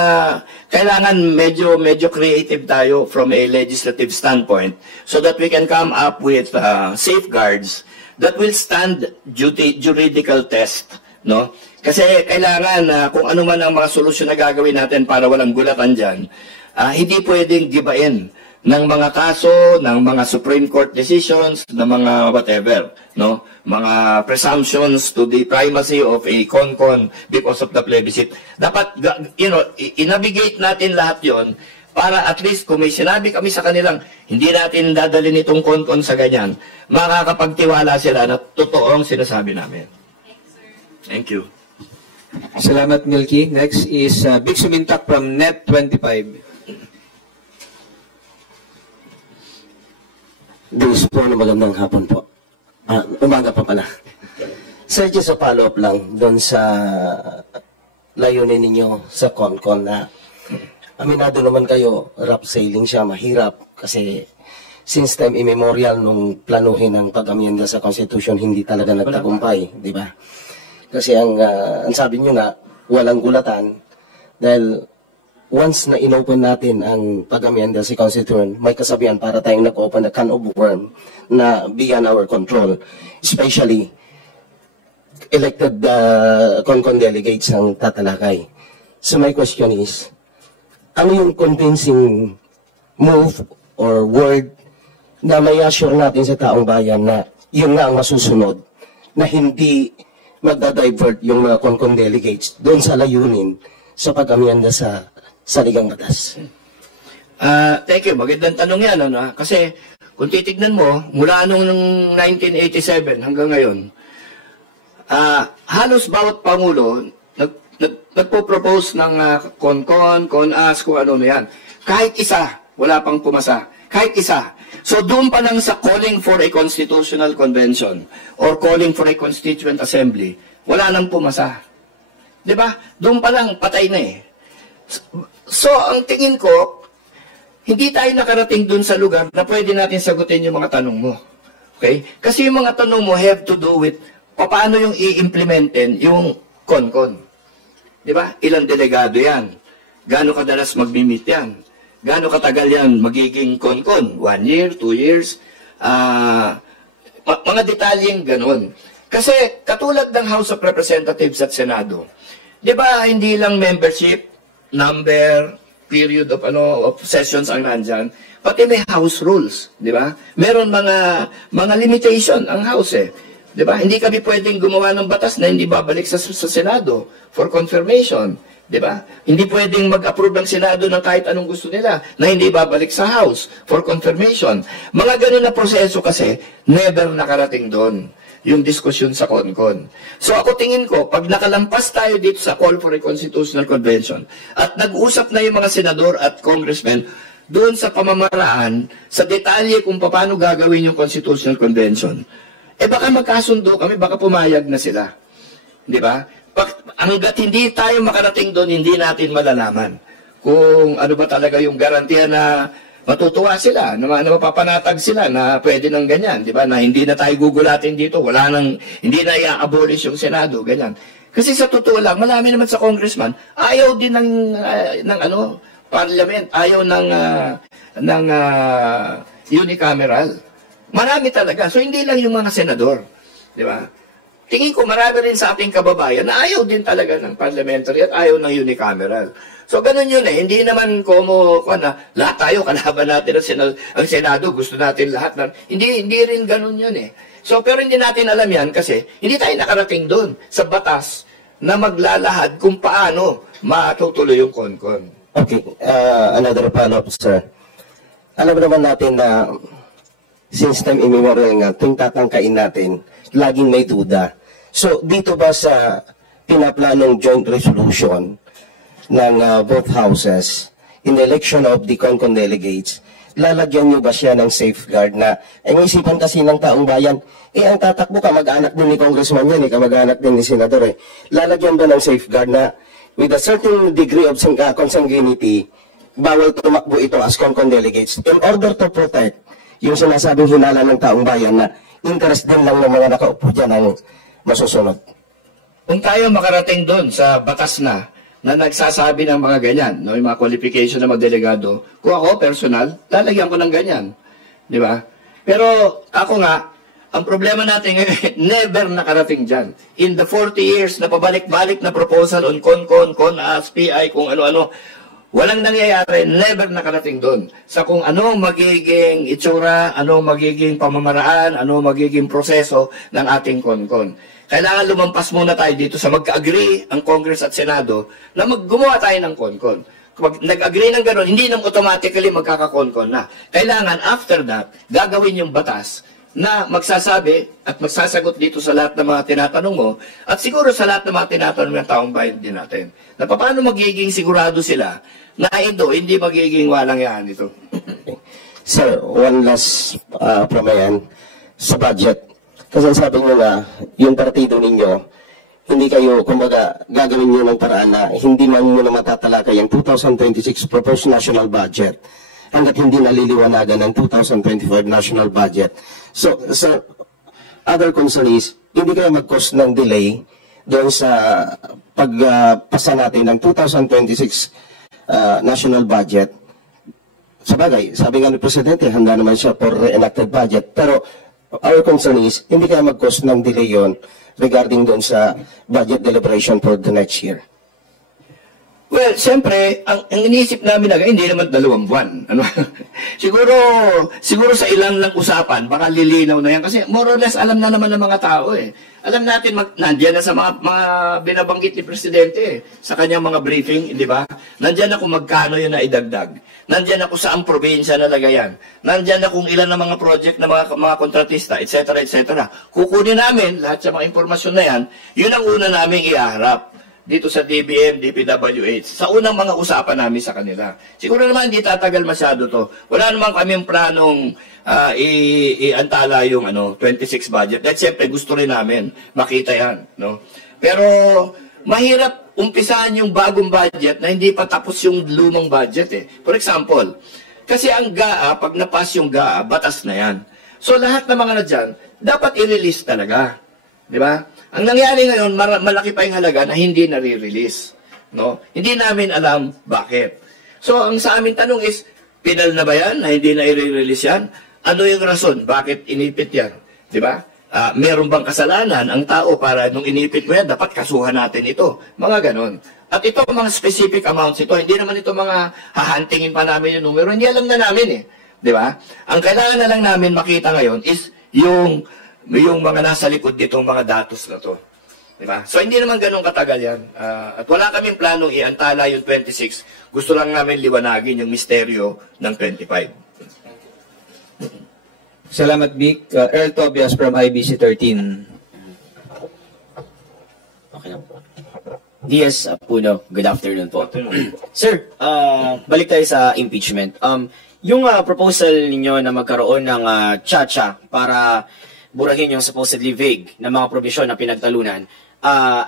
kailangan medyo creative tayo from a legislative standpoint so that we can come up with safeguards that will stand juridical test, no? Kasi kailangan kung ano man ang mga solusyon na gagawin natin para walang gulatan dyan, hindi pwedeng gibain ng mga kaso, ng mga Supreme Court decisions, ng mga whatever, no? Mga presumptions to the primacy of a CONCON because of the plebiscite. Dapat, i-navigate natin lahat yon para at least kung may sinabi kami sa kanilang, hindi natin dadalhin itong CONCON sa ganyan, makakapagtiwala sila na totoong sinasabi namin. Thank you. Salamat, Milky. Next is Big Sumintak from Net25. Bruce po, magandang hapon po. Umaga pa pala. Sir, just a follow-up lang doon sa layunin ninyo sa CONCON na aminado naman kayo, rough sailing siya, mahirap kasi since time immemorial nung planuhin ng pag-amyenda sa Constitution, hindi talaga nagtagumpay, di ba? Kasi ang sabi nyo nga, walang gulatan dahil once na inopen natin ang pag-amyenda sa Constitution, may kasabihan para tayong nag-open a can of worm na beyond our control. Especially, elected CONCON delegates ang tatalakay. So my question is, ano yung convincing move or word na may assure natin sa taong bayan na yun nga ang masusunod, na hindi magda-divert yung mga CONCON delegates doon sa layunin sa pag-amyenda sa saligang batas? Thank you. Magandang tanong yan. Ano? Kasi kung titignan mo, mula nung 1987 hanggang ngayon, halos bawat Pangulo nagpo-propose ng CONCON, CONAS, kung ano na yan. Kahit isa, wala pang pumasa. Kahit isa. So doon pa lang sa calling for a constitutional convention or calling for a constituent assembly, wala nang pumasa. Diba? Doon pa lang, patay na eh. So, ang tingin ko, hindi tayo nakarating dun sa lugar na pwede natin sagutin yung mga tanong mo. Okay? Kasi yung mga tanong mo have to do with paano yung i-implementin yung CONCON. Di ba? Ilang delegado yan? Gaano kadalas mag-meet yan? Gaano katagal yan magiging CONCON? 1 year, 2 years? Mga detalyeng ganun. Kasi katulad ng House of Representatives at Senado, di ba hindi lang membership, number, period of sessions ang nandyan, pati may house rules, di ba? Meron mga limitation ang house eh. Di ba? Hindi kami pwedeng gumawa ng batas na hindi babalik sa Senado for confirmation, di ba? Hindi pwedeng mag-approve ng Senado ng kahit anong gusto nila na hindi babalik sa House for confirmation. Mga ganun na proseso kasi never nakarating doon yung diskusyon sa CONCON. So ako tingin ko, pag nakalampas tayo dito sa call for a constitutional convention at nag-usap na yung mga senador at congressmen doon sa pamamaraan, sa detalye kung paano gagawin yung constitutional convention, baka magkasundo kami, baka pumayag na sila. Di ba? Hanggat hindi tayo makarating doon, hindi natin malalaman kung ano ba talaga yung garantiya na matutuwa sila, na mapapanatag sila na pwede ng ganyan, di ba? Na hindi na tayo gugulatin dito, hindi na i-abolish yung Senado, ganyan. Kasi sa totoo lang, marami naman sa congressman, ayaw din ng parliament, ayaw ng unicameral. Marami talaga. So hindi lang yung mga senador, di ba? Tingin ko marami rin sa ating kababayan na ayaw din talaga ng parliamentary at ayaw ng unicameral. So, ganun yun eh. Hindi naman lahat tayo, kalaban natin ang Senado, gusto natin lahat. Hindi rin ganun yun eh. So, pero hindi natin alam yan kasi hindi tayo nakarating doon sa batas na maglalahad kung paano matutuloy yung CONCON. Okay. Another follow-up, sir. Alam naman natin na since time immemorial nga, tuwing tatangkain natin, laging may duda So, dito ba sa pinaplanong joint resolution ng both houses in the election of the CONCON delegates, lalagyan nyo ba siya ng safeguard na, ang isipan kasi ng taong bayan, ang tatakbo ka, mag-anak din ni congressman yan, kamag-anak din ni senador Lalagyan ba ng safeguard na with a certain degree of consanguinity, bawal tumakbo ito as CONCON delegates in order to protect yung sinasabing hinala ng taong bayan na interest din lang ng mga nakaupo dyan ang masusunod. Kung tayo makarating doon sa batas na nagsasabi ng mga ganyan, no, yung mga qualification ng mga delegado, kung ako personal, lalagyan ko ng ganyan. Di ba? Pero ako nga, ang problema natin ngayon, never nakarating dyan. In the 40 years na pabalik-balik na proposal on CONCON, CONAS, PI, kung ano-ano, walang nangyayari, never nakarating doon. Sa kung ano magiging itsura, ano magiging pamamaraan, ano magiging proseso ng ating CONCON. Kailangan lumampas muna tayo dito sa magka-agree ang Congress at Senado na gumawa tayo ng CONCON. Kapag nag-agree ng gano'n, hindi nang automatically magkaka-CONCON na. Kailangan after that, gagawin yung batas na magsasabi at magsasagot dito sa lahat ng mga tinatanong mo at siguro sa lahat ng mga tinatanong ng taong bayan din natin. Na paano magiging sigurado sila na ito hindi magiging walang yan ito. Sir, one last pramayan sa budget. Kasi sabi nyo nga, yung partido ninyo, hindi kayo, kumbaga, gagawin nyo ng paraan na hindi man nyo na matatalakay ang 2026 proposed national budget hanggat hindi naliliwanagan ng 2025 national budget. So, sa other concern is, hindi kayo mag-cause ng delay doon sa pagpasa natin ng 2026 national budget. Sabagay, sabi nga ni Presidente, handa naman siya for re-enacted budget. Pero our concern is, hindi kayo mag-cause ng delay yon regarding doon sa budget deliberation for the next year. Well, siyempre, ang iniisip namin na hindi naman 2 buwan. Ano? siguro sa ilan lang usapan, baka lilinaw na yan. Kasi more or less, alam na naman ng mga tao Alam natin, nandiyan na sa mga binabanggit ni Presidente sa kanyang mga briefing, di ba? Nandiyan na kung magkano yun na idagdag. Nandiyan na kung saang probinsya na lagayan. Nandiyan na kung ilan na mga project na mga kontratista, etc. etc. Kukunin namin lahat sa mga impormasyon na yan, yun ang una namin iharap dito sa DBM, DPWH, sa unang mga usapan namin sa kanila. Siguro naman hindi tatagal masyado to. Wala naman kaming planong iantala yung 26 budget. At siyempre gusto rin namin makita yan. No? Pero mahirap umpisahan yung bagong budget na hindi pa tapos yung lumang budget. For example, kasi ang GAA, pag napas yung GAA, batas na yan. So lahat ng mga na dyan, dapat i-release talaga. Di ba? Ang nangyari ngayon, malaki pa yung halaga na hindi nare-release. No? Hindi namin alam bakit. So, ang sa amin tanong is, pinal na ba yan na hindi na i-release yan? Ano yung rason? Bakit inipit yan? Di ba? Meron bang kasalanan ang tao para nung inipit mo yan, dapat kasuhan natin ito. Mga ganon. At ito mga specific amounts ito. Hindi naman ito mga hahantingin pa namin yung numero. Hindi alam na namin Di ba? Ang kailangan na lang namin makita ngayon is yung mga nasa likod ditong mga datos na to. Diba? So, hindi naman ganun katagal yan. At wala kaming planong iantala yung 26. Gusto lang namin liwanagin yung misteryo ng 25. Salamat, Vic. Earl Tobias from IBC 13. Okay na po. DS Puno, good afternoon po. Sir, balik tayo sa impeachment. Yung proposal ninyo na magkaroon ng tsa-tsa para burahin yung supposedly vague na mga probisyon na pinagtalunan,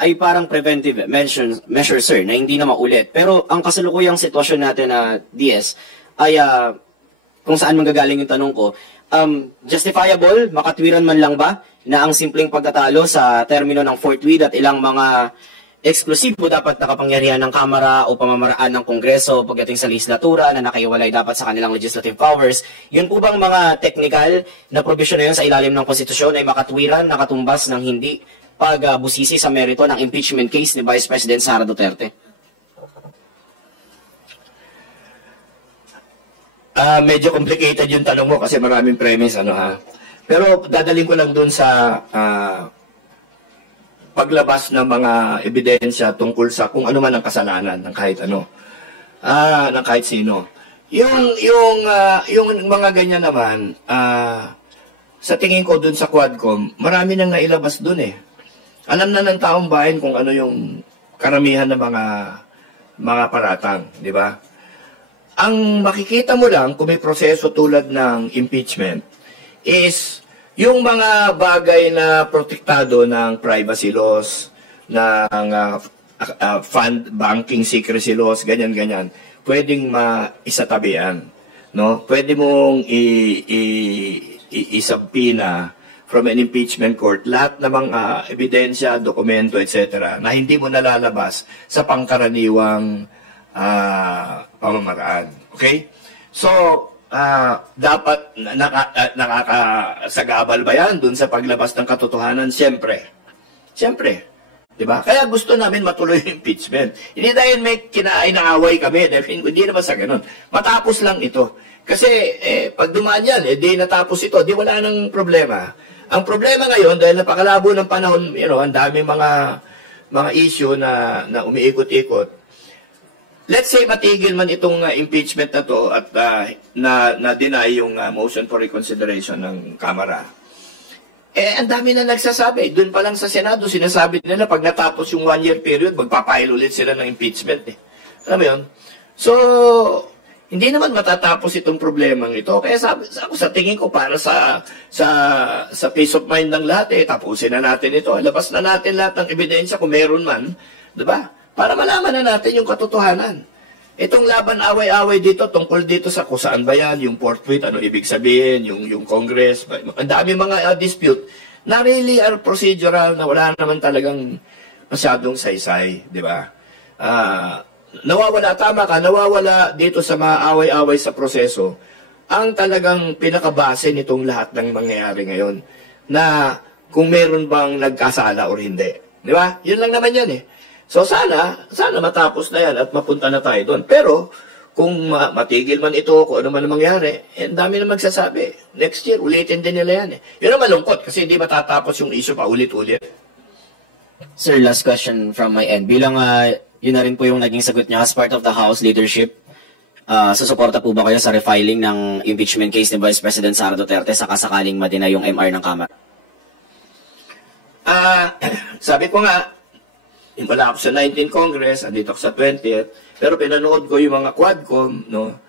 ay parang preventive measure, sir, na hindi na maulit. Pero ang kasalukuyang sitwasyon natin na DS ay, kung saan manggagaling yung tanong ko, justifiable, makatwiran man lang ba na ang simpleng pagtatalo sa termino ng fourth read at ilang mga eksklusibo dapat nakapangyarihan ng Kamara o pamamaraan ng Kongreso pagdating sa legislatura na nakaiwalay dapat sa kanilang legislative powers. Yun po bang mga technical na provision na yun sa ilalim ng konstitusyon ay makatwiran, nakatumbas ng hindi pagbusisi sa merito ng impeachment case ni Vice President Sara Duterte? Medyo complicated yung tanong mo kasi maraming premise, Pero dadaling ko lang dun sa paglabas ng mga ebidensya tungkol sa kung ano man ang kasalanan ng kahit ano, ng kahit sino. Yung mga ganyan naman, sa tingin ko dun sa Quadcom, marami nang nailabas dun Alam na ng taong bayan kung ano yung karamihan ng mga paratang, di ba? Ang makikita mo lang kung may proseso tulad ng impeachment is yung mga bagay na protektado ng privacy laws, ng fund banking secrecy laws, ganyan-ganyan, pwedeng maisatabihan. No? Pwede mong isabpina from an impeachment court lahat ng mga ebidensya, dokumento, etc. na hindi mo nalalabas sa pangkaraniwang pamamaraan. Okay? So, dapat nakakasagabal ba yan dun sa paglabas ng katotohanan? Siyempre. Siyempre. Diba? Kaya gusto namin matuloy yung impeachment. Hindi dahil may kinaaway kami. Hindi naman sa ganun. Matapos lang ito. Kasi pag dumaan yan, di natapos ito, di wala nang problema. Ang problema ngayon, dahil napakalabo ng panahon, ang daming mga issue na umiikot-ikot. Let's say matigil man itong impeachment na to at na-deny yung motion for reconsideration ng Kamara. Ang dami na nagsasabi. Doon pa lang sa Senado, sinasabi nila pag natapos yung 1-year period, magpapile ulit sila ng impeachment. Alam mo yun? So, hindi naman matatapos itong problemang ito. Kaya sa tingin ko, para sa peace of mind ng lahat, tapusin na natin ito. Labas na natin lahat ng ebidensya kung meron man. Diba? Para malaman na natin yung katotohanan. Itong laban away-away dito, tungkol dito sa kung saan ba yan, yung fourth tweet, ano ibig sabihin, yung Congress, ang dami mga dispute na really are procedural, na wala naman talagang masyadong saysay, di ba? Nawawala, tama ka, nawawala dito sa mga away-away sa proseso ang talagang pinakabase nitong lahat ng mangyayari ngayon na kung meron bang nagkasala o hindi. Di ba? Yun lang naman yan So sana matapos na yan at mapunta na tayo doon. Pero kung matigil man ito, kung ano man ang mangyari, ang dami na magsasabi. Next year, ulitin din nila yan Yun ang malungkot kasi hindi matatapos yung issue pa ulit-ulit. Sir, last question from my end. Bilang yun na rin po yung naging sagot niya as part of the House leadership, susuporta po ba kayo sa refiling ng impeachment case ni Vice President Sara Duterte sakasakaling madina yung MR ng Kamara? Sabi ko nga, wala ako sa 19th Congress, andito ako sa 20th, pero pinanood ko yung mga Quadcom, no?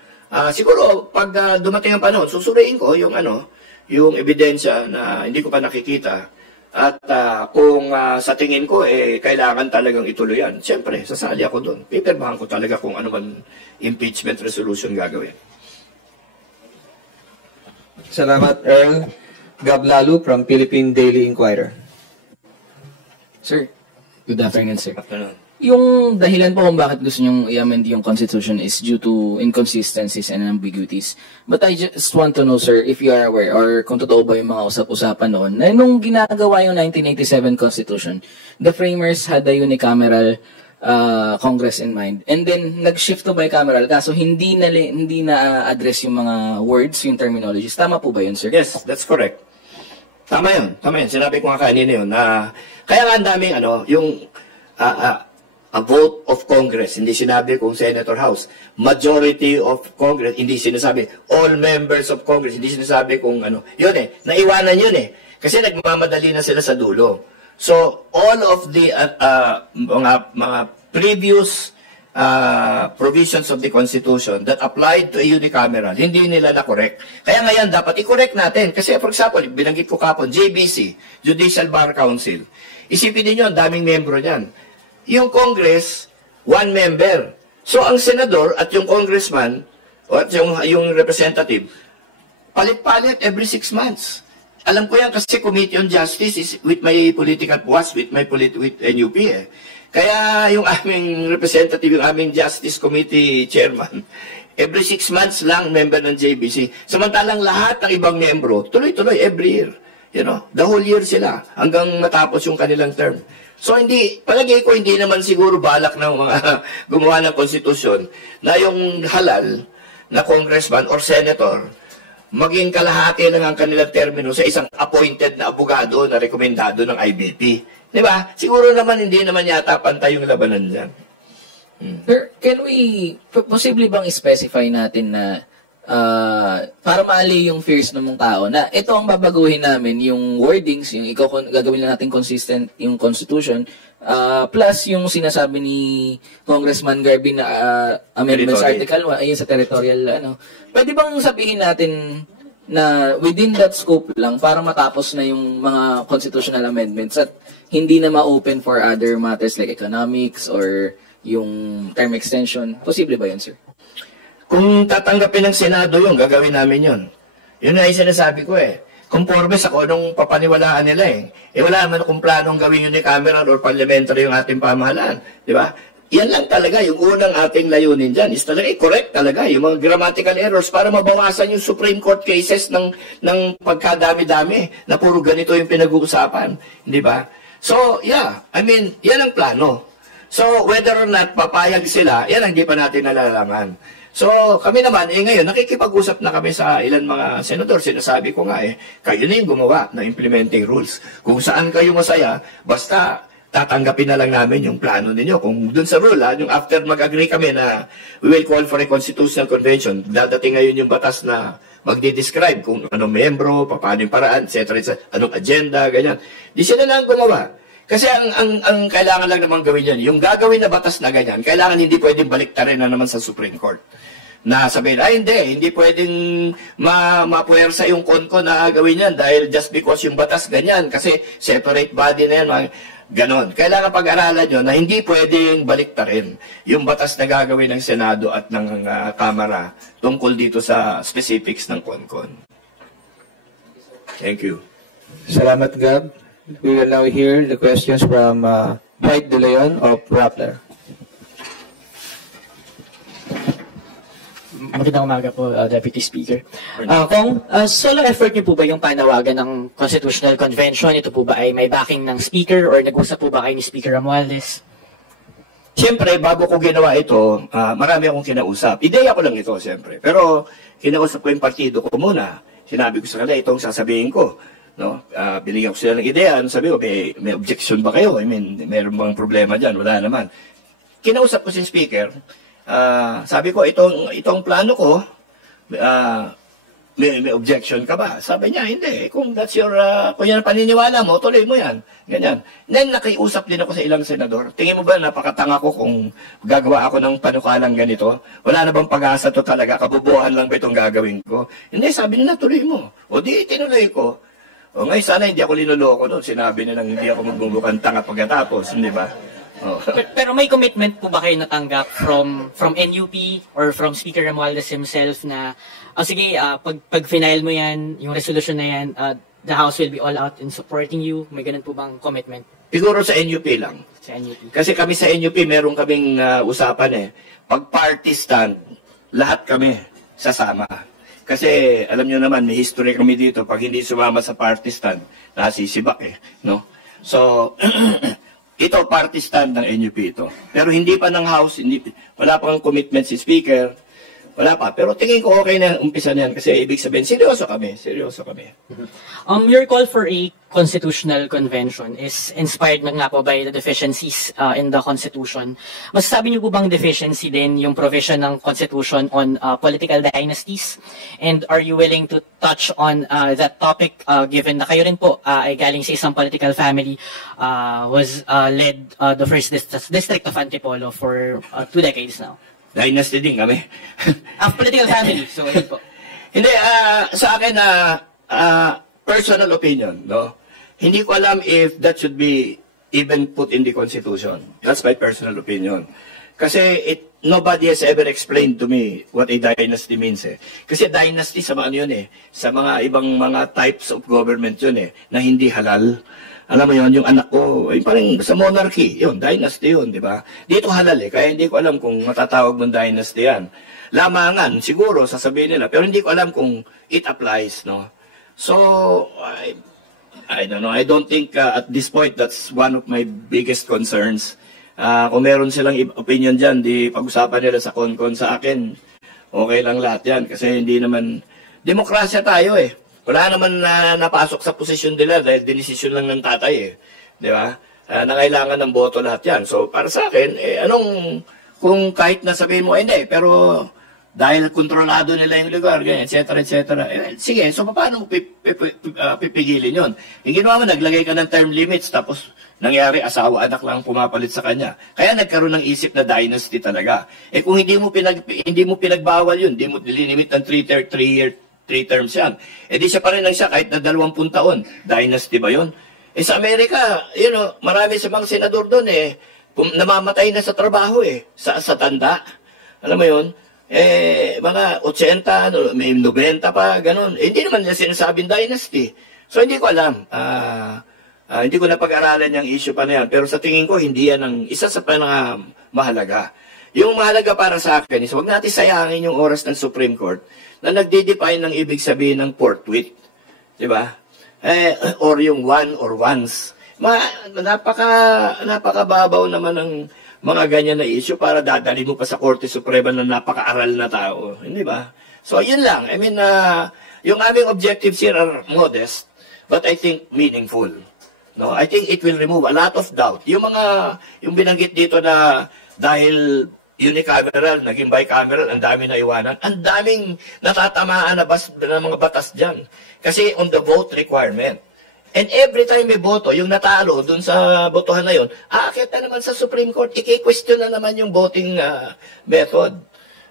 Siguro, pag dumating ang panahon, susuriin ko yung ebidensya na hindi ko pa nakikita. At kung sa tingin ko, kailangan talagang ituloy yan. Siyempre, sasali ako doon. Pipirmahan ko talaga kung ano man impeachment resolution gagawin. Salamat, Earl. Gablalu from Philippine Daily Inquirer. Sir, good afternoon, sir. Yung dahilan po kung bakit gusto nyong i-amend yung Constitution is due to inconsistencies and ambiguities. But I just want to know, sir, if you are aware or kung totoo ba yung mga usap-usapan noon na nung ginagawa yung 1987 Constitution, the framers had a unicameral Congress in mind. And then, nag-shift to bicameral kaso hindi na-address yung mga words, yung terminologies. Tama po ba yun, sir? Yes, that's correct. Tama yun. Sinabi ko nga kanina yun. Kaya nga ang daming yung a vote of Congress, hindi sinabi kung Senator House. Majority of Congress, hindi sinasabi all members of Congress, hindi sinasabi kung Yun naiwanan yun Kasi nagmamadali na sila sa dulo. So, all of the mga previous provisions of the Constitution that applied to a unicameral, hindi nila na-correct. Kaya ngayon, dapat i-correct natin. Kasi, for example, binanggit ko kapon, JBC, Judicial Bar Council. Isipin niyo ang daming membro niyan. Yung Congress, 1 member. So, ang senador at yung congressman, o at yung representative, palit-palit every 6 months. Alam ko yan kasi Committee on Justice is with my political was with NUP Kaya yung aming representative, yung aming Justice Committee Chairman, every 6 months lang member ng JBC. Samantalang lahat ng ibang membro, tuloy-tuloy every year. The whole year sila hanggang matapos yung kanilang term. So palagay ko hindi naman siguro balak ng mga gumawa ng konstitusyon na yung halal na congressman or senator maging kalahati na ang kanilang termino sa isang appointed na abogado na rekomendado ng IBP. Di ba? Siguro naman hindi naman yata pantay yung labanan dyan. Sir, can we possibly bang specify natin na para maali yung fears ng mga tao na ito ang babaguhin namin, yung wordings, yung gagawin lang natin consistent yung Constitution, plus yung sinasabi ni Congressman Garvin na amendments article 1, ayun sa territorial, pwede bang sabihin natin na within that scope lang para matapos na yung mga constitutional amendments at hindi na ma-open for other matters like economics or yung term extension? Posible ba yun, sir? Kung tatanggapin ng Senado yun, gagawin namin yun. Yun na yung sinasabi ko eh. Conforme sa kung anong papaniwalaan nila eh. Wala naman akong planong gawing unicameral or parliamentary yung ating pamahalaan. Di ba? Yan lang talaga, yung unang ating layunin dyan is talaga, correct talaga, yung mga grammatical errors para mabawasan yung Supreme Court cases ng pagkadami-dami na puro ganito yung pinag-uusapan. Di ba? So, yeah, I mean, yan ang plano. So, whether or not papayag sila, yan ang hindi pa natin nalalaman. So, kami naman, ngayon, nakikipag-usap na kami sa ilan mga senador. Sinasabi ko nga kayo na yung gumawa ng implementing rules. Kung saan kayo masaya, basta tatanggapin na lang namin yung plano ninyo. Kung dun sa rule, yung after mag-agree kami na we will call for a constitutional convention, dadating ngayon yung batas na magdi-describe kung anong membro, paano yung paraan, etc., anong agenda, ganyan. Di sila lang gumawa. Kasi ang kailangan lang naman gawin yan, yung gagawin na batas na ganyan, kailangan hindi pwedeng baliktarin na naman sa Supreme Court. Na sabihin, hindi pwedeng mapuwersa yung konko na gawin yan dahil just because yung batas ganyan, kasi separate body na yan, ganon. Kailangan pag-aralan nyo na hindi pwedeng baliktarin yung batas na gagawin ng Senado at ng Kamara tungkol dito sa specifics ng konkon. Thank you. Salamat, Gab. We will now hear the questions from Dwight De Leon of Rappler. Magandang umaga po, Deputy Speaker. Kung solo effort niyo po ba yung panawagan ng Constitutional Convention? Ito po ba ay may backing ng Speaker or nag-usap po ba kayo ni Speaker Romualdez? Siyempre, bago ko ginawa ito, marami akong kinausap. Ideya ko lang ito, siyempre. Pero kinausap ko yung partido ko muna. Sinabi ko sa kanila, itong sasabihin ko. No? Binigyan ko sila ng ideya. Sabi ko, may objection ba kayo? I mean, mayroon bang problema dyan? Wala naman. Kinausap ko si Speaker. Sabi ko, itong plano ko, may objection ka ba? Sabi niya, hindi. Kung that's your, kung yan paniniwala mo, tuloy mo yan. Ganyan. Then, nakiusap din ako sa ilang senador. Tingin mo ba, napakatanga ko kung gagawa ako ng panukalang ganito? Wala na bang pag-asa to talaga? Kabubuhan lang ba itong gagawin ko? Hindi, sabi nila, tuloy mo. O di, tinuloy ko. O ngayon, sana hindi ako linuloko doon. Sinabi nilang hindi ako magbubukang tanga pagkatapos, hindi ba? Oh. Pero may commitment po ba kayo natanggap from NUP or from Speaker Romualdez himself na, sige, pag final mo yan, yung resolution na yan, the House will be all out in supporting you? May ganun po bang commitment? Siguro sa NUP lang. Sa NUP. Kasi kami sa NUP, meron kaming usapan Pag party stand, lahat kami sasama. Kasi alam nyo naman, may history kami dito. Pag hindi sumama sa party stand, nasisibak no? So, ito party stand ng NUP ito. Pero hindi pa ng House, wala pang commitment si Speaker, wala pa. Pero tingin ko okay na umpisa niyan kasi ibig sabihin, seryoso kami. Your call for a constitutional convention is inspired nga po by the deficiencies in the Constitution. Masasabi niyo po bang deficiency din yung provision ng Constitution on political dynasties? And are you willing to touch on that topic given na kayo rin po ay galing sa isang political family was led the first district of Antipolo for 2 decades now? Dynasty din kami. Political family, so yun po. Hindi, sa akin personal opinion, no? Hindi ko alam if that should be even put in the Constitution. That's my personal opinion. Kasi nobody has ever explained to me what a dynasty means Kasi dynasty sa mga yun sa mga ibang mga types of government yun na hindi halal. Alam mo yun, yung anak ko, parang sa monarchy, yun, dynasty yun, di ba? Dito halal kaya hindi ko alam kung matatawag mong dynasty yan. Lamangan, siguro, sasabihin nila, pero hindi ko alam kung it applies, no? So, I don't know, I don't think at this point, that's one of my biggest concerns. Kung meron silang opinion dyan, di pag-usapan nila sa konkon sa akin, okay lang lahat yan, kasi hindi naman, demokrasya tayo Wala naman na napasok sa posisyon nila dahil dinesisyon lang ng tatay Di ba? Na kailangan ng boto lahat yan. So, para sa akin, kung kahit nasabihin mo, hindi, pero dahil kontrolado nila yung lugar, ganyan, et cetera, et cetera. Sige, so paano mo pipigilin yun? Yung ginawa mo, naglagay ka ng term limits, tapos nangyari, asawa, anak lang pumapalit sa kanya. Kaya nagkaroon ng isip na dynasty talaga. Kung hindi mo pinagbawal yun, hindi mo nilimit ng 3 terms yan. Di siya pa rin lang siya kahit na 20 taon. Dynasty ba yun? Sa Amerika, marami sa mga senador doon namamatay na sa trabaho sa tanda. Alam mo yun? Mga 80, may 90 pa, ganun. Hindi naman nila sinasabing dynasty. So, hindi ko alam. Hindi ko napag-aralan yung issue pa na yan. Pero sa tingin ko, hindi yan ang isa sa mahalaga. Yung mahalaga para sa akin is, huwag natin sayangin yung oras ng Supreme Court na nagde-define ng ibig sabihin ng forthwith. Diba? Or yung one or once. Napakababaw naman ng mga ganyan na issue para dadali mo pa sa Korte Suprema na napaka-aral na tao. Hindi ba? So, yun lang. I mean, yung aming objectives here are modest, but I think meaningful. No, I think it will remove a lot of doubt. Yung binanggit dito na dahil unicameral, naging bicameral, ang dami na iwanan, ang daming natatamaan na mga batas dyan. Kasi on the vote requirement. And every time may boto, yung natalo dun sa botohan na yun, aakyat na naman sa Supreme Court, i-question na naman yung voting method.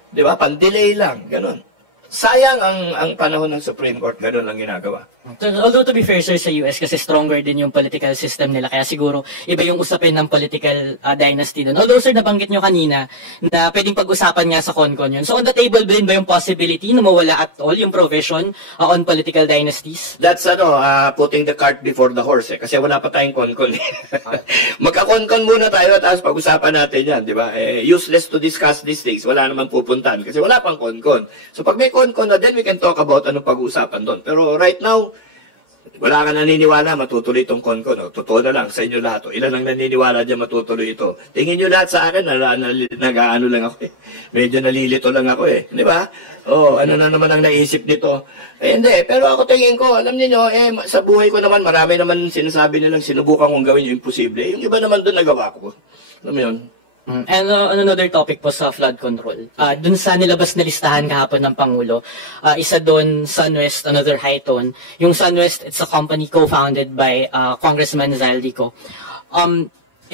Di ba? Pan-delay lang, ganun. Sayang ang panahon ng Supreme Court, ganun lang ginagawa. Although to be fair, sir, sa US kasi stronger din yung political system nila, kaya siguro iba yung usapin ng political dynasty doon. Although, sir, nabanggit nyo kanina na pwedeng pag-usapan nga sa CONCON yun. So, on the table din ba yung possibility na mawala at all yung provision on political dynasties? That's putting the cart before the horse kasi wala pa tayong CONCON. Magka-CONCON muna tayo tapos pag-usapan natin yan, di ba? Useless to discuss these things. Wala naman pupuntahan kasi wala pang CONCON. So, pag may CONCON na, then we can talk about anong pag-usapan doon. Pero right now, wala ka naniniwala matutuloy itong CONCON. No? Totoo na lang sa inyo lahat. Ilan ang naniniwala dyan matutuloy ito? Tingin nyo lahat sa akin, nag-ano lang ako Medyo nalilito lang ako Di ba? Ano na naman ang naisip nito? Hindi. Pero ako tingin ko, alam niyo sa buhay ko naman, marami naman sinasabi nilang sinubukan kong gawin yung imposible. Yung iba naman doon nagawa ko. Alam mo yun? And another topic po sa flood control. Dun sa nilabas na listahan kahapon ng Pangulo, isa doon, SunWest, another high tone. Yung SunWest, it's a company co-founded by Congressman Zaldico.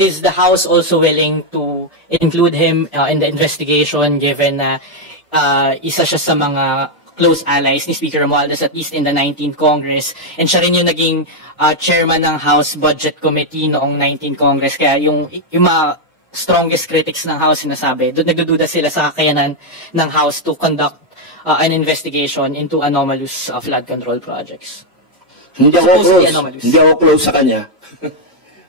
Is the House also willing to include him in the investigation given na isa siya sa mga close allies ni Speaker Romualdez at least in the 19th Congress, and siya rin yung naging chairman ng House Budget Committee noong 19th Congress. Kaya yung mga strongest critics ng House sinasabi, doon nagdududa sila sa kakayanan ng House to conduct an investigation into anomalous flood control projects. Hindi ako close sa kanya.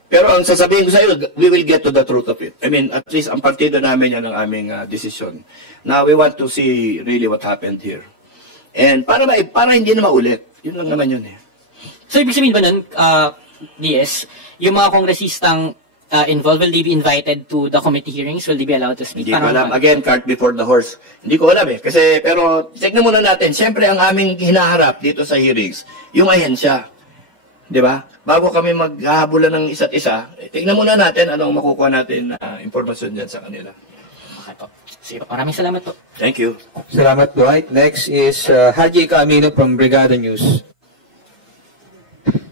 Pero ang sasabihin ko sa iyo, we will get to the truth of it. I mean, at least ang partido namin yan ang aming desisyon. Now, we want to see really what happened here. And para hindi na maulit. Yun lang naman yun So, ibig sabihin ba nun, DS, yung mga kongresistang involved, will they be invited to the committee hearings? Will they be allowed to speak? Hindi ko alam. Again, cart before the horse. Hindi ko alam pero tignan muna natin. Siyempre, ang aming hinaharap dito sa hearings, yung ahensya. Di ba? Bago kami maghahabulan ng isa't isa, tignan muna natin anong makukuha natin na impormasyon dyan sa kanila. Okay po. Sige po. Maraming salamat po. Thank you. Salamat, Dwight. Next is Haji Camino from Brigada News.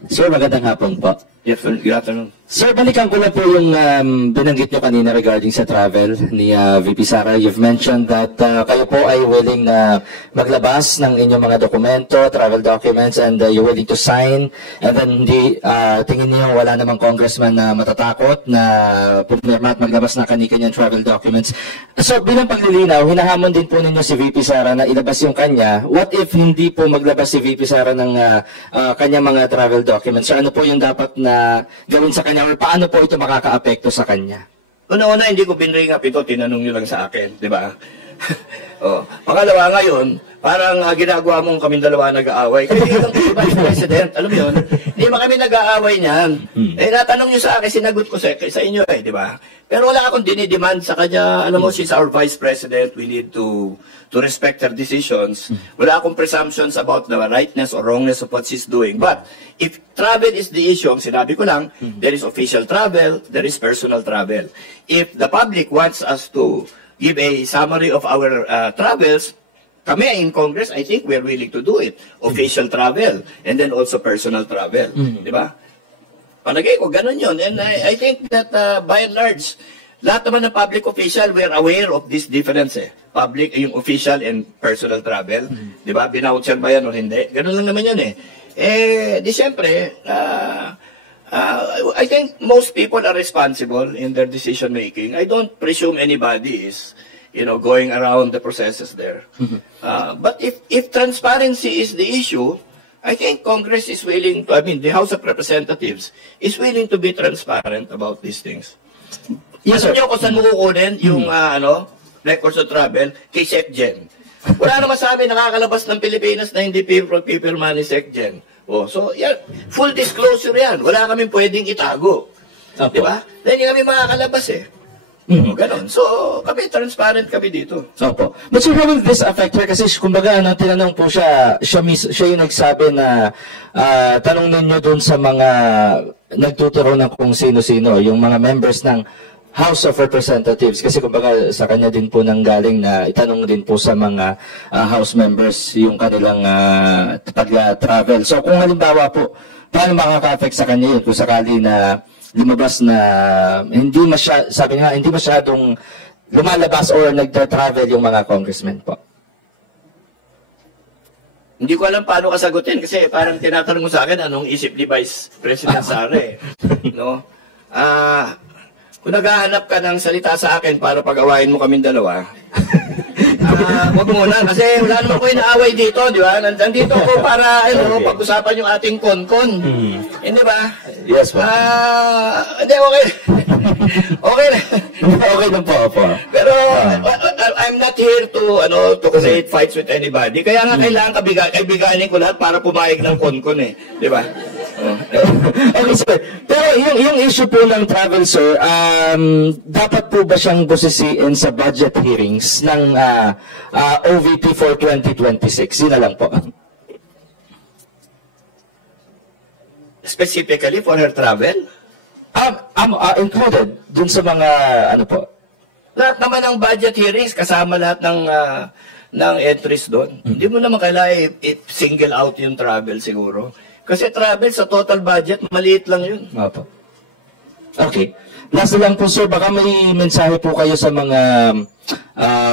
Sir, magandang hapon po. Yes, sir. Good afternoon. Sir, balikan ko na po yung binanggit nyo kanina regarding sa travel ni VP Sara. You've mentioned that kayo po ay willing na maglabas ng inyong mga dokumento, travel documents, and you're willing to sign. And then tingin niyo wala namang congressman na matatakot na pumirma at maglabas ng kanyang travel documents. So, bilang paglilinaw, hinahamon din po ninyo si VP Sara na ilabas yung kanya. What if hindi po maglabas si VP Sara ng kanyang mga travel documents? So, ano po yung dapat na gawin sa kanya? Or paano po ito makaka-apekto sa kanya? Una-una, hindi ko binring up ito, tinanong nyo lang sa akin, di ba? Pangalawa ngayon, parang ginagawa mong kaming dalawa nag-aaway. Kasi lang si Vice President, alam mo yun? Hindi ba kami nag-aaway niyan? Natanong nyo sa akin, sinagot ko sa inyo di ba? Pero wala akong dinidemand sa kanya. Alam mo, she's our Vice President, we need to respect her decisions. Wala akong presumptions about the rightness or wrongness of what she's doing. But, if travel is the issue, ang sinabi ko lang, there is official travel, there is personal travel. If the public wants us to give a summary of our travels, kami in Congress, I think we're willing to do it. Official travel, and then also personal travel. Di ba? Palagay ko, ganun yun. And I think that by and large, lahat naman ng public official, we're aware of this difference eh. Public, yung official and personal travel. Di ba? Binoucher ba yan o hindi? Ganun lang naman yun eh. Di siyempre, I think most people are responsible in their decision making. I don't presume anybody is, going around the processes there. But if transparency is the issue, I think Congress is willing to, the House of Representatives is willing to be transparent about these things. Yes, sir. Alam niyo kung saan mo kukunin yung records of travel kay SecGen. Wala naman sa amin nakakalabas ng Pilipinas na hindi pipirma ni SecGen. So, yan, full disclosure yan. Wala kaming pwedeng itago. Di ba? Dahil kami makakalabas eh. Ganon. So, kami, transparent kami dito. Opo. But so how will this affect her? Kasi kumbaga, tinanong po siya yung nagsabi na tanong ninyo dun sa mga nagtuturo ng kung sino-sino, yung mga members ng House of Representatives. Kasi kumbaga, sa kanya din po nanggaling na itanong din po sa mga House members yung kanilang pag-travel. So, kung halimbawa po, paano makaka-affect sa kanya yun kung sakali na lumabas na hindi masyadong lumalabas or nagta-travel yung mga congressmen po? Hindi ko alam paano kasagutin kasi parang tinatanong mo sa akin anong isip ni Vice President Sara eh. No? Kung naghahanap ka ng salita sa akin para pag-awayin mo kaming dalawa, wag muna kasi wala naman ko inaaway dito, di ba? Nandito ako para pag-usapan yung ating konkon. Hindi ba? Yes, po. Hindi, okay. Okay na. Okay na po. Pero I'm not here to create fights with anybody. Kaya nga kailangan kaibiganin ko lahat para pumayag ng konkon eh. Di ba? Okay, sir. Pero yung issue po ng travel, sir, dapat po ba siyang busisiin sa budget hearings ng OVP for 2026? Yun na lang po. Specifically for her travel? Included dun sa mga po? Lahat naman ng budget hearings, kasama lahat ng entries doon. Hindi mo naman kailangan i-single out yung travel siguro. Kasi travel sa total budget, maliit lang yun. Opo. Okay. Last lang po, sir, baka may mensahe po kayo sa mga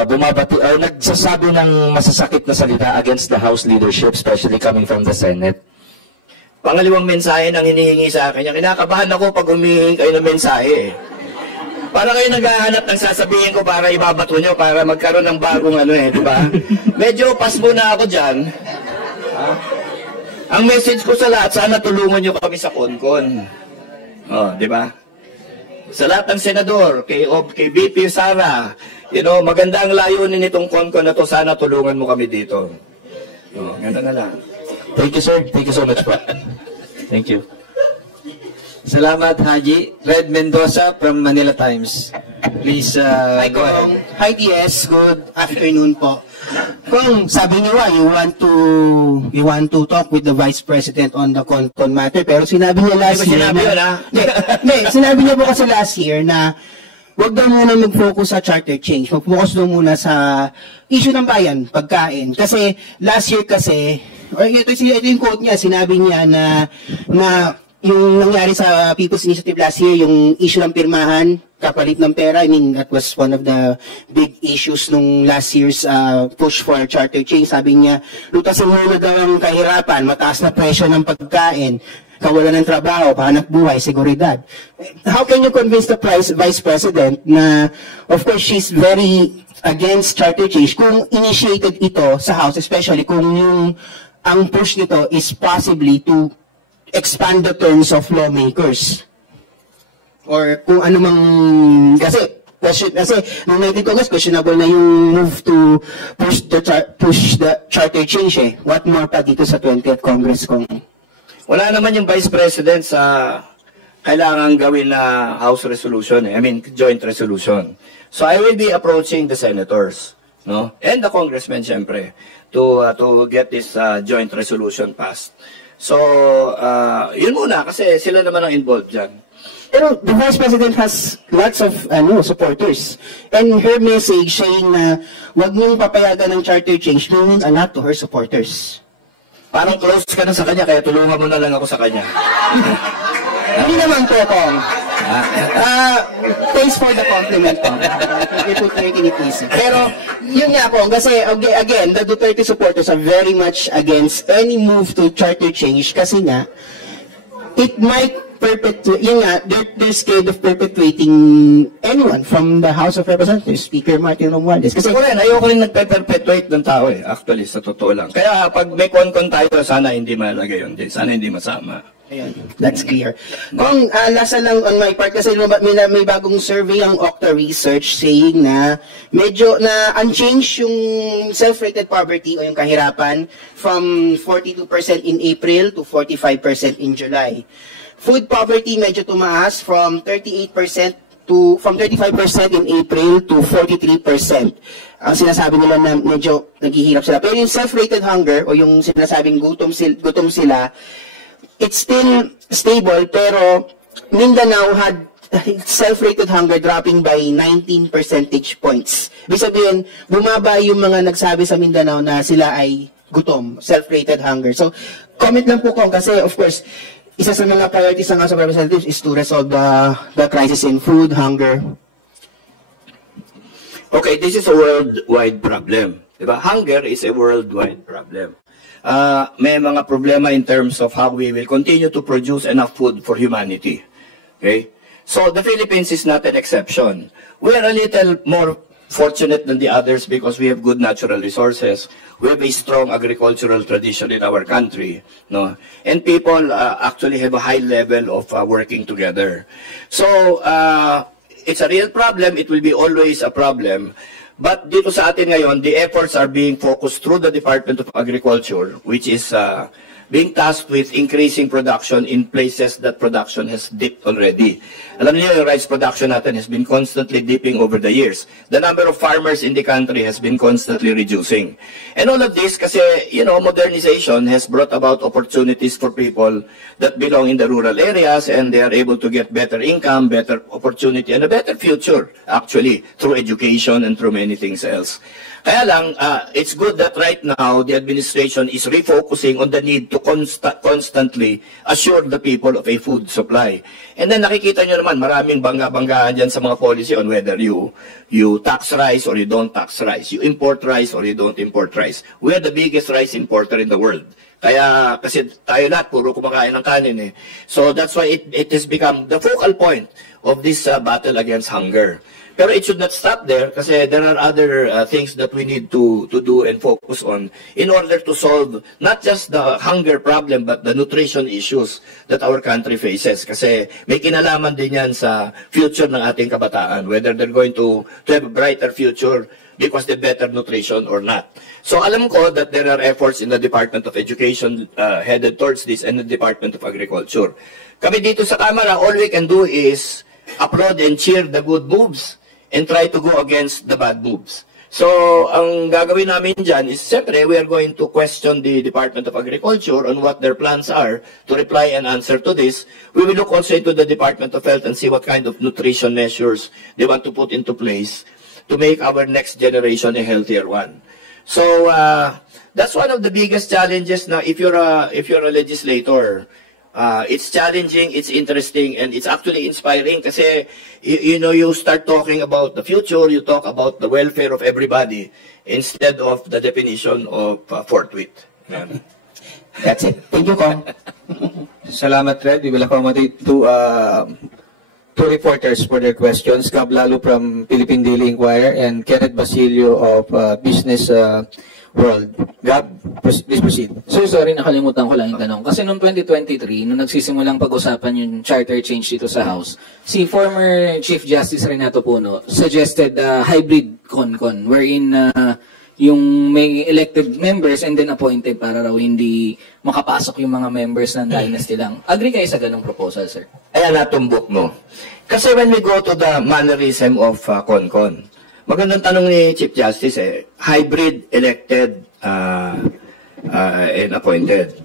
bumabati o nagsasabi ng masasakit na salita against the House leadership, especially coming from the Senate. Pangalawang mensahe nang hinihingi sa akin. Kinakabahan ako pag humihingi kayo ng mensahe. Para kayo naghahanap ng sasabihin ko para ibabato nyo, para magkaroon ng bagong di ba? Medyo pas muna ako dyan. Ang message ko sa lahat, sana tulungan nyo kami sa konkon. Di ba? Sa lahat ng senador, kay VP Sara, maganda ang layunin nitong konkon na to, sana tulungan mo kami dito. Ganda na lang. Thank you, sir. Thank you so much po. Thank you. Salamat, Haji. Red Mendoza from Manila Times. Please, go ahead. Hi, DS. Good afternoon po. Kung sabi niyo you want to talk with the Vice President on the Concon matter, pero sinabi niya last year sinabi niya po kasi last year na wag daw muna mag-focus sa charter change. Mag-focus daw muna sa issue ng bayan, pagkain. Kasi last year ito yung quote niya, sinabi niya na yung nangyari sa People's Initiative last year, yung issue ng pirmahan, kapalit ng pera, that was one of the big issues nung last year's push for charter change. Sabi niya, lutasin muna daw ang kahirapan, mataas na presyo ng pagkain, kawalan ng trabaho, pahanap buhay, seguridad. How can you convince the Vice President na, of course, she's very against charter change kung initiated ito sa House, especially kung ang push nito is possibly to expand the terms of lawmakers. Or kung ano mang, kasi nung 19 Congress, questionable na yung move to push the charter change eh. What more pa dito sa 20th Congress kung... Wala naman yung Vice President sa kailangan gawin na House resolution joint resolution. So I will be approaching the senators, and the congressmen, syempre, to get this joint resolution passed. So, yun muna, kasi sila naman ang involved dyan. Pero the Vice President has lots of supporters. And her message saying na wag niyong papayagan ng charter change means a lot to her supporters. Parang close ka na sa kanya, kaya tulungan mo na lang ako sa kanya. Hindi naman po, Kong. Thanks for the compliment, Kong. Hindi po tayo kinipisip. Pero, yun nga po, kasi, again, the Duterte supporters are very much against any move to charter change kasi nga, it might perpetuate, yun nga, they're scared of perpetuating anyone from the House of Representatives, Speaker Martin Romualdez. Kasi ayoko rin nagpe-perpetuate ng tao actually, sa totoo lang. Kaya pag may con-con tayo, sana hindi malagay yun din. Sana hindi masama. Ayan, that's clear. Kung lasa lang on my part, kasi may bagong survey ang Okta Research saying na medyo na unchanged yung self-rated poverty o yung kahirapan from 42% in April to 45% in July. Food poverty medyo tumaas from 35% in April to 43%. Ang sinasabi nila na medyo naghihirap sila. Pero yung self-rated hunger o yung sinasabing gutom sila, it's still stable, pero Mindanao had self-rated hunger dropping by 19 percentage points. Ibig sabihin, bumaba yung mga nagsabi sa Mindanao na sila ay gutom, self-rated hunger. So, comment lang po Kong, kasi of course, isa sa mga priorities ng House of Representatives is to resolve the crisis in food, hunger. Okay, this is a worldwide problem. Diba? Hunger is a worldwide problem. May mga problema in terms of how we will continue to produce enough food for humanity. Okay? So the Philippines is not an exception. We are a little more fortunate than the others because we have good natural resources. We have a strong agricultural tradition in our country, no? And people actually have a high level of working together. So it's a real problem. It will be always a problem. But dito sa atin ngayon, the efforts are being focused through the Department of Agriculture, which is being tasked with increasing production in places that production has dipped already. Alam niyo, yung rice production natin has been constantly dipping over the years. The number of farmers in the country has been constantly reducing. And all of this kasi, modernization has brought about opportunities for people that belong in the rural areas, and they are able to get better income, better opportunity, and a better future, actually, through education and through many things else. Kaya lang, it's good that right now the administration is refocusing on the need to constantly assure the people of a food supply. And then nakikita nyo naman, maraming bangga-banggaan dyan sa mga policy on whether you tax rice or you don't tax rice. You import rice or you don't import rice. We are the biggest rice importer in the world. Kaya, kasi tayo lahat, puro kumakain ng kanin eh. So that's why it has become the focal point of this battle against hunger. Pero it should not stop there kasi there are other things that we need to do and focus on in order to solve not just the hunger problem but the nutrition issues that our country faces. Kasi may kinalaman din yan sa future ng ating kabataan, whether they're going to have a brighter future because they better nutrition or not. So alam ko that there are efforts in the Department of Education headed towards this and the Department of Agriculture. Kami dito sa Kamara, all we can do is applaud and cheer the good moves and try to go against the bad moves. So, ang gagawin namin dyan is, siyempre, we are going to question the Department of Agriculture on what their plans are to reply and answer to this. We will look also into the Department of Health and see what kind of nutrition measures they want to put into place to make our next generation a healthier one. So, that's one of the biggest challenges now if you're a legislator. It's challenging, it's interesting, and it's actually inspiring kasi, you start talking about the future, you talk about the welfare of everybody instead of the definition of forthwith. That's it. Thank you, Kong. Salamat, Red. We will accommodate two reporters for their questions. Gab Lalo from Philippine Daily Inquirer and Kenneth Basilio of Business World. Gab, please proceed. Sir, sorry, nakalimutan ko lang yung tanong. Kasi noong 2023, nung nagsisimulang pag-usapan yung charter change dito sa House, si former Chief Justice Renato Puno suggested hybrid con-con wherein yung may elected members and then appointed para raw hindi makapasok yung mga members ng dynasty lang. Agree kayo sa ganong proposal, sir? Ayan, natumbok mo. Kasi when we go to the mannerism of con-con, magandang tanong ni Chief Justice hybrid, elected, and appointed.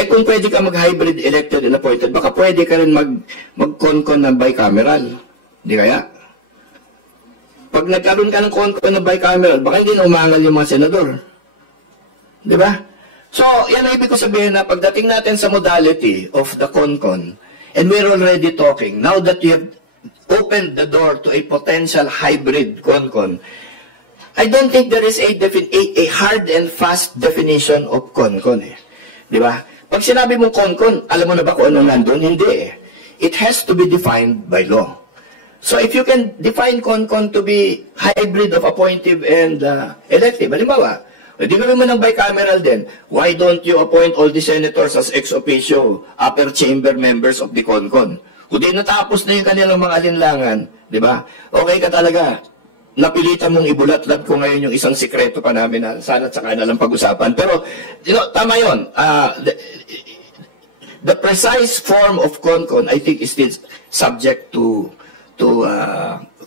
Eh kung pwede ka mag-hybrid elected and appointed, baka pwede ka rin mag-con-con na bicameral. Di kaya? Pag nagkaroon ka ng con-con na bicameral, baka hindi na umangal yung mga senador. Di ba? So, yan ang ibig ko sabihin na pagdating natin sa modality of the con-con, and we're already talking, now that you have opened the door to a potential hybrid con-con, I don't think there is a hard and fast definition of con-con. Di ba? Pag sinabi mong con-con, alam mo na ba kung ano nandun? Hindi eh. It has to be defined by law. So if you can define con-con to be hybrid of appointive and elective, halimbawa, di ka naman ng bicameral din, why don't you appoint all the senators as ex officio upper chamber members of the con-con? Kung di natapos na yung kanilang mga alinlangan, di ba? Okay ka talaga. Napilitan mong ibulat-lat ko ngayon yung isang sikreto pa namin na sana at saka na lang pag-usapan. Pero, tama yun. The precise form of con-con, I think, is still subject to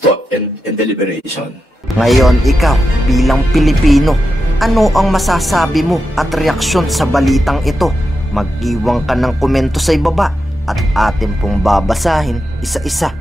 thought and deliberation. Ngayon, ikaw, bilang Pilipino, ano ang masasabi mo at reaksyon sa balitang ito? Mag-iwan ka ng komento sa ibaba at atin pong babasahin isa-isa.